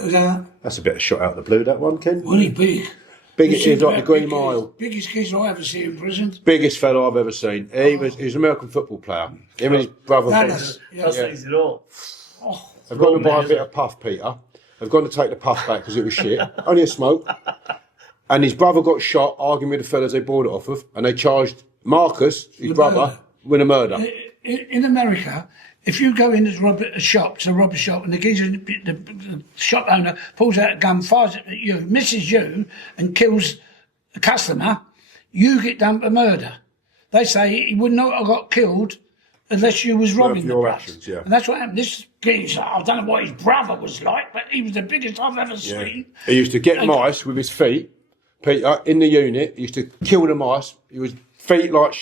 That's a bit of shot out of the blue. That one, Ken. well, he big? Biggest, he's like the Green Big- Mile. Biggest kids I ever see in prison. Biggest fellow I've ever seen. He was an American football player. Him and his brother. Dallas. That's not easy at all. I've gone to buy a bit of puff, Peter. I've gone to take the puff back because it was shit. Only a smoke. And his brother got shot arguing with the fellas they bought it off of, and they charged Marcus, his brother, with a murder. In America, if you go in to rob a shop, and the geezer, the shop owner pulls out a gun, fires it at you, misses you, and kills the customer, you get done for murder. They say he would not have got killed unless you was robbing your the place. actions, yeah. And that's what happened. This geezer, I don't know what his brother was like, but he was the biggest I've ever seen. He used to get mice with his feet, Peter, in the unit. He used to kill the mice. He was feet like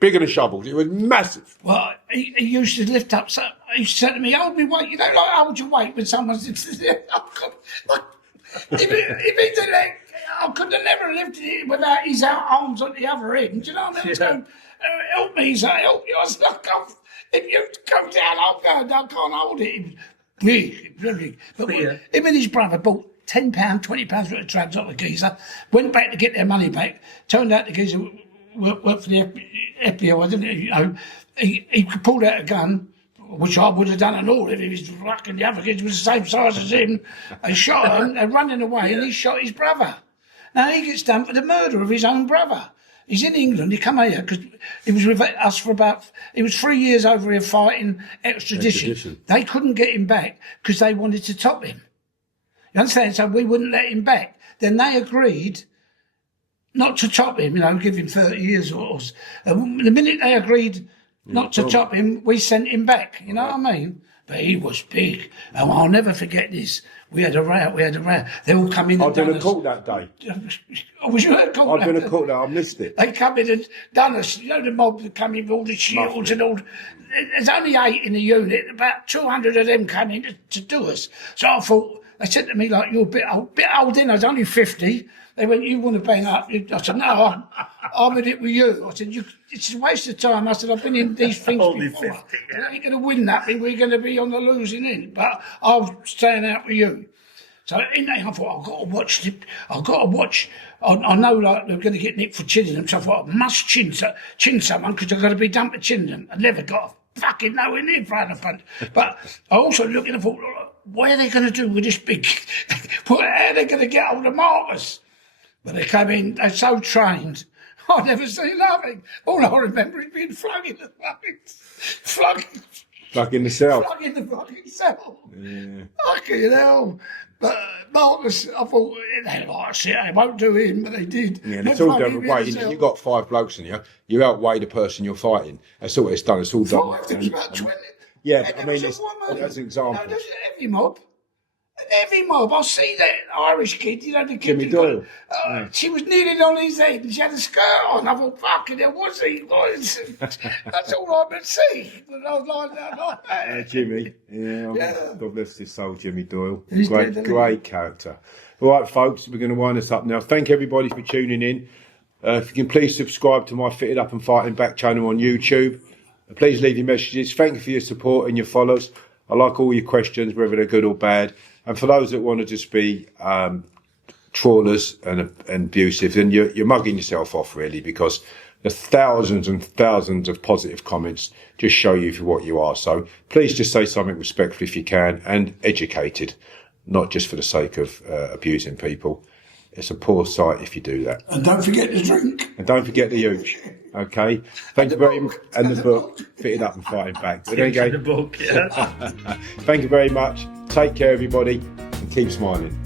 bigger than shovels. It was massive. Well, he used to lift up. So he used to say to me, "Hold me weight." You know, like hold your weight when someone's. If he did that, I could have never lifted it without his arms on the other end. Do you know what I mean? So, help me, so help you. I said, if you go down, I'll go. I can't hold it. It was big, very big. But him and his brother bought £10, £20 worth of drugs off the geezer. Went back to get their money back. Turned out the geezer worked for the FBI, didn't he? You know, he pulled out a gun, which I would have done and all if he was fucking the other kids was the same size as him. They shot him, they're running away, and he shot his brother. Now he gets done for the murder of his own brother. He's in England, he come here because he was with us for he was 3 years over here fighting extradition. They couldn't get him back because they wanted to top him. You understand? So we wouldn't let him back. Then they agreed not to top him, give him 30 years or the minute they agreed not to top him, we sent him back, you know what I mean? But he was big, and I'll never forget this. We had a row. They all come in I've been at court that day. Was you at court? I've been at court that I missed it. They come in and done us. You know the mob that come in with all the shields and all. There's only 8 in the unit. About 200 of them come in to do us. So I thought, they said to me, like, you're a bit old then. I was only 50. They went, you want to bang up? I said, no, I'm in it with you. I said, it's a waste of time. I said, I've been in these things before. 50, yeah. You ain't going to win nothing. We're going to be on the losing end. But I'll stand out with you. So in there, I thought, I've got to watch it. I've got to watch. I know, like, they're going to get nicked for chinning them. So I thought, I must chin someone because I've got to be done for chinning them. I never got fucking nowhere near front of punch. But I also looked and I thought, what are they going to do with this big? How are they going to get hold of Marcus? But they come in, they're so trained. I never seen nothing. All I remember is being flung in the Flug in the cell. Flung in the fucking cell. Yeah. Fucking hell. But Marcus, I thought, they like shit, they won't do him, but they did. Yeah, and it's all done with weight. You've got 5 blokes in you. You outweigh the person you're fighting. That's all it's done. It's all done. 5, there's about 20. Yeah, but I mean, that's an example. No, there's a heavy mob. Every mob, I see that Irish kid, the kid. Jimmy Doyle. She was kneeling on his head and she had a skirt on. I thought, fucking hell, what's he? That's all I could see. And I was like that. Jimmy. Yeah. God bless his soul, Jimmy Doyle. He's Great character. All right, folks, we're going to wind this up now. Thank everybody for tuning in. If you can please subscribe to my Fitted Up and Fighting Back channel on YouTube. Please leave your messages. Thank you for your support and your follows. I like all your questions, whether they're good or bad. And for those that want to just be trawlers and abusive, then you're mugging yourself off, really, because the thousands and thousands of positive comments just show you for what you are. So please just say something respectful if you can, and educated, not just for the sake of abusing people. It's a poor sight if you do that. And don't forget the drink. And don't forget the huge. Okay? Thank you very much. And the book, Fitted Up and Fighting Back. But there you go. The book, yeah. Thank you very much. Take care, everybody, and keep smiling.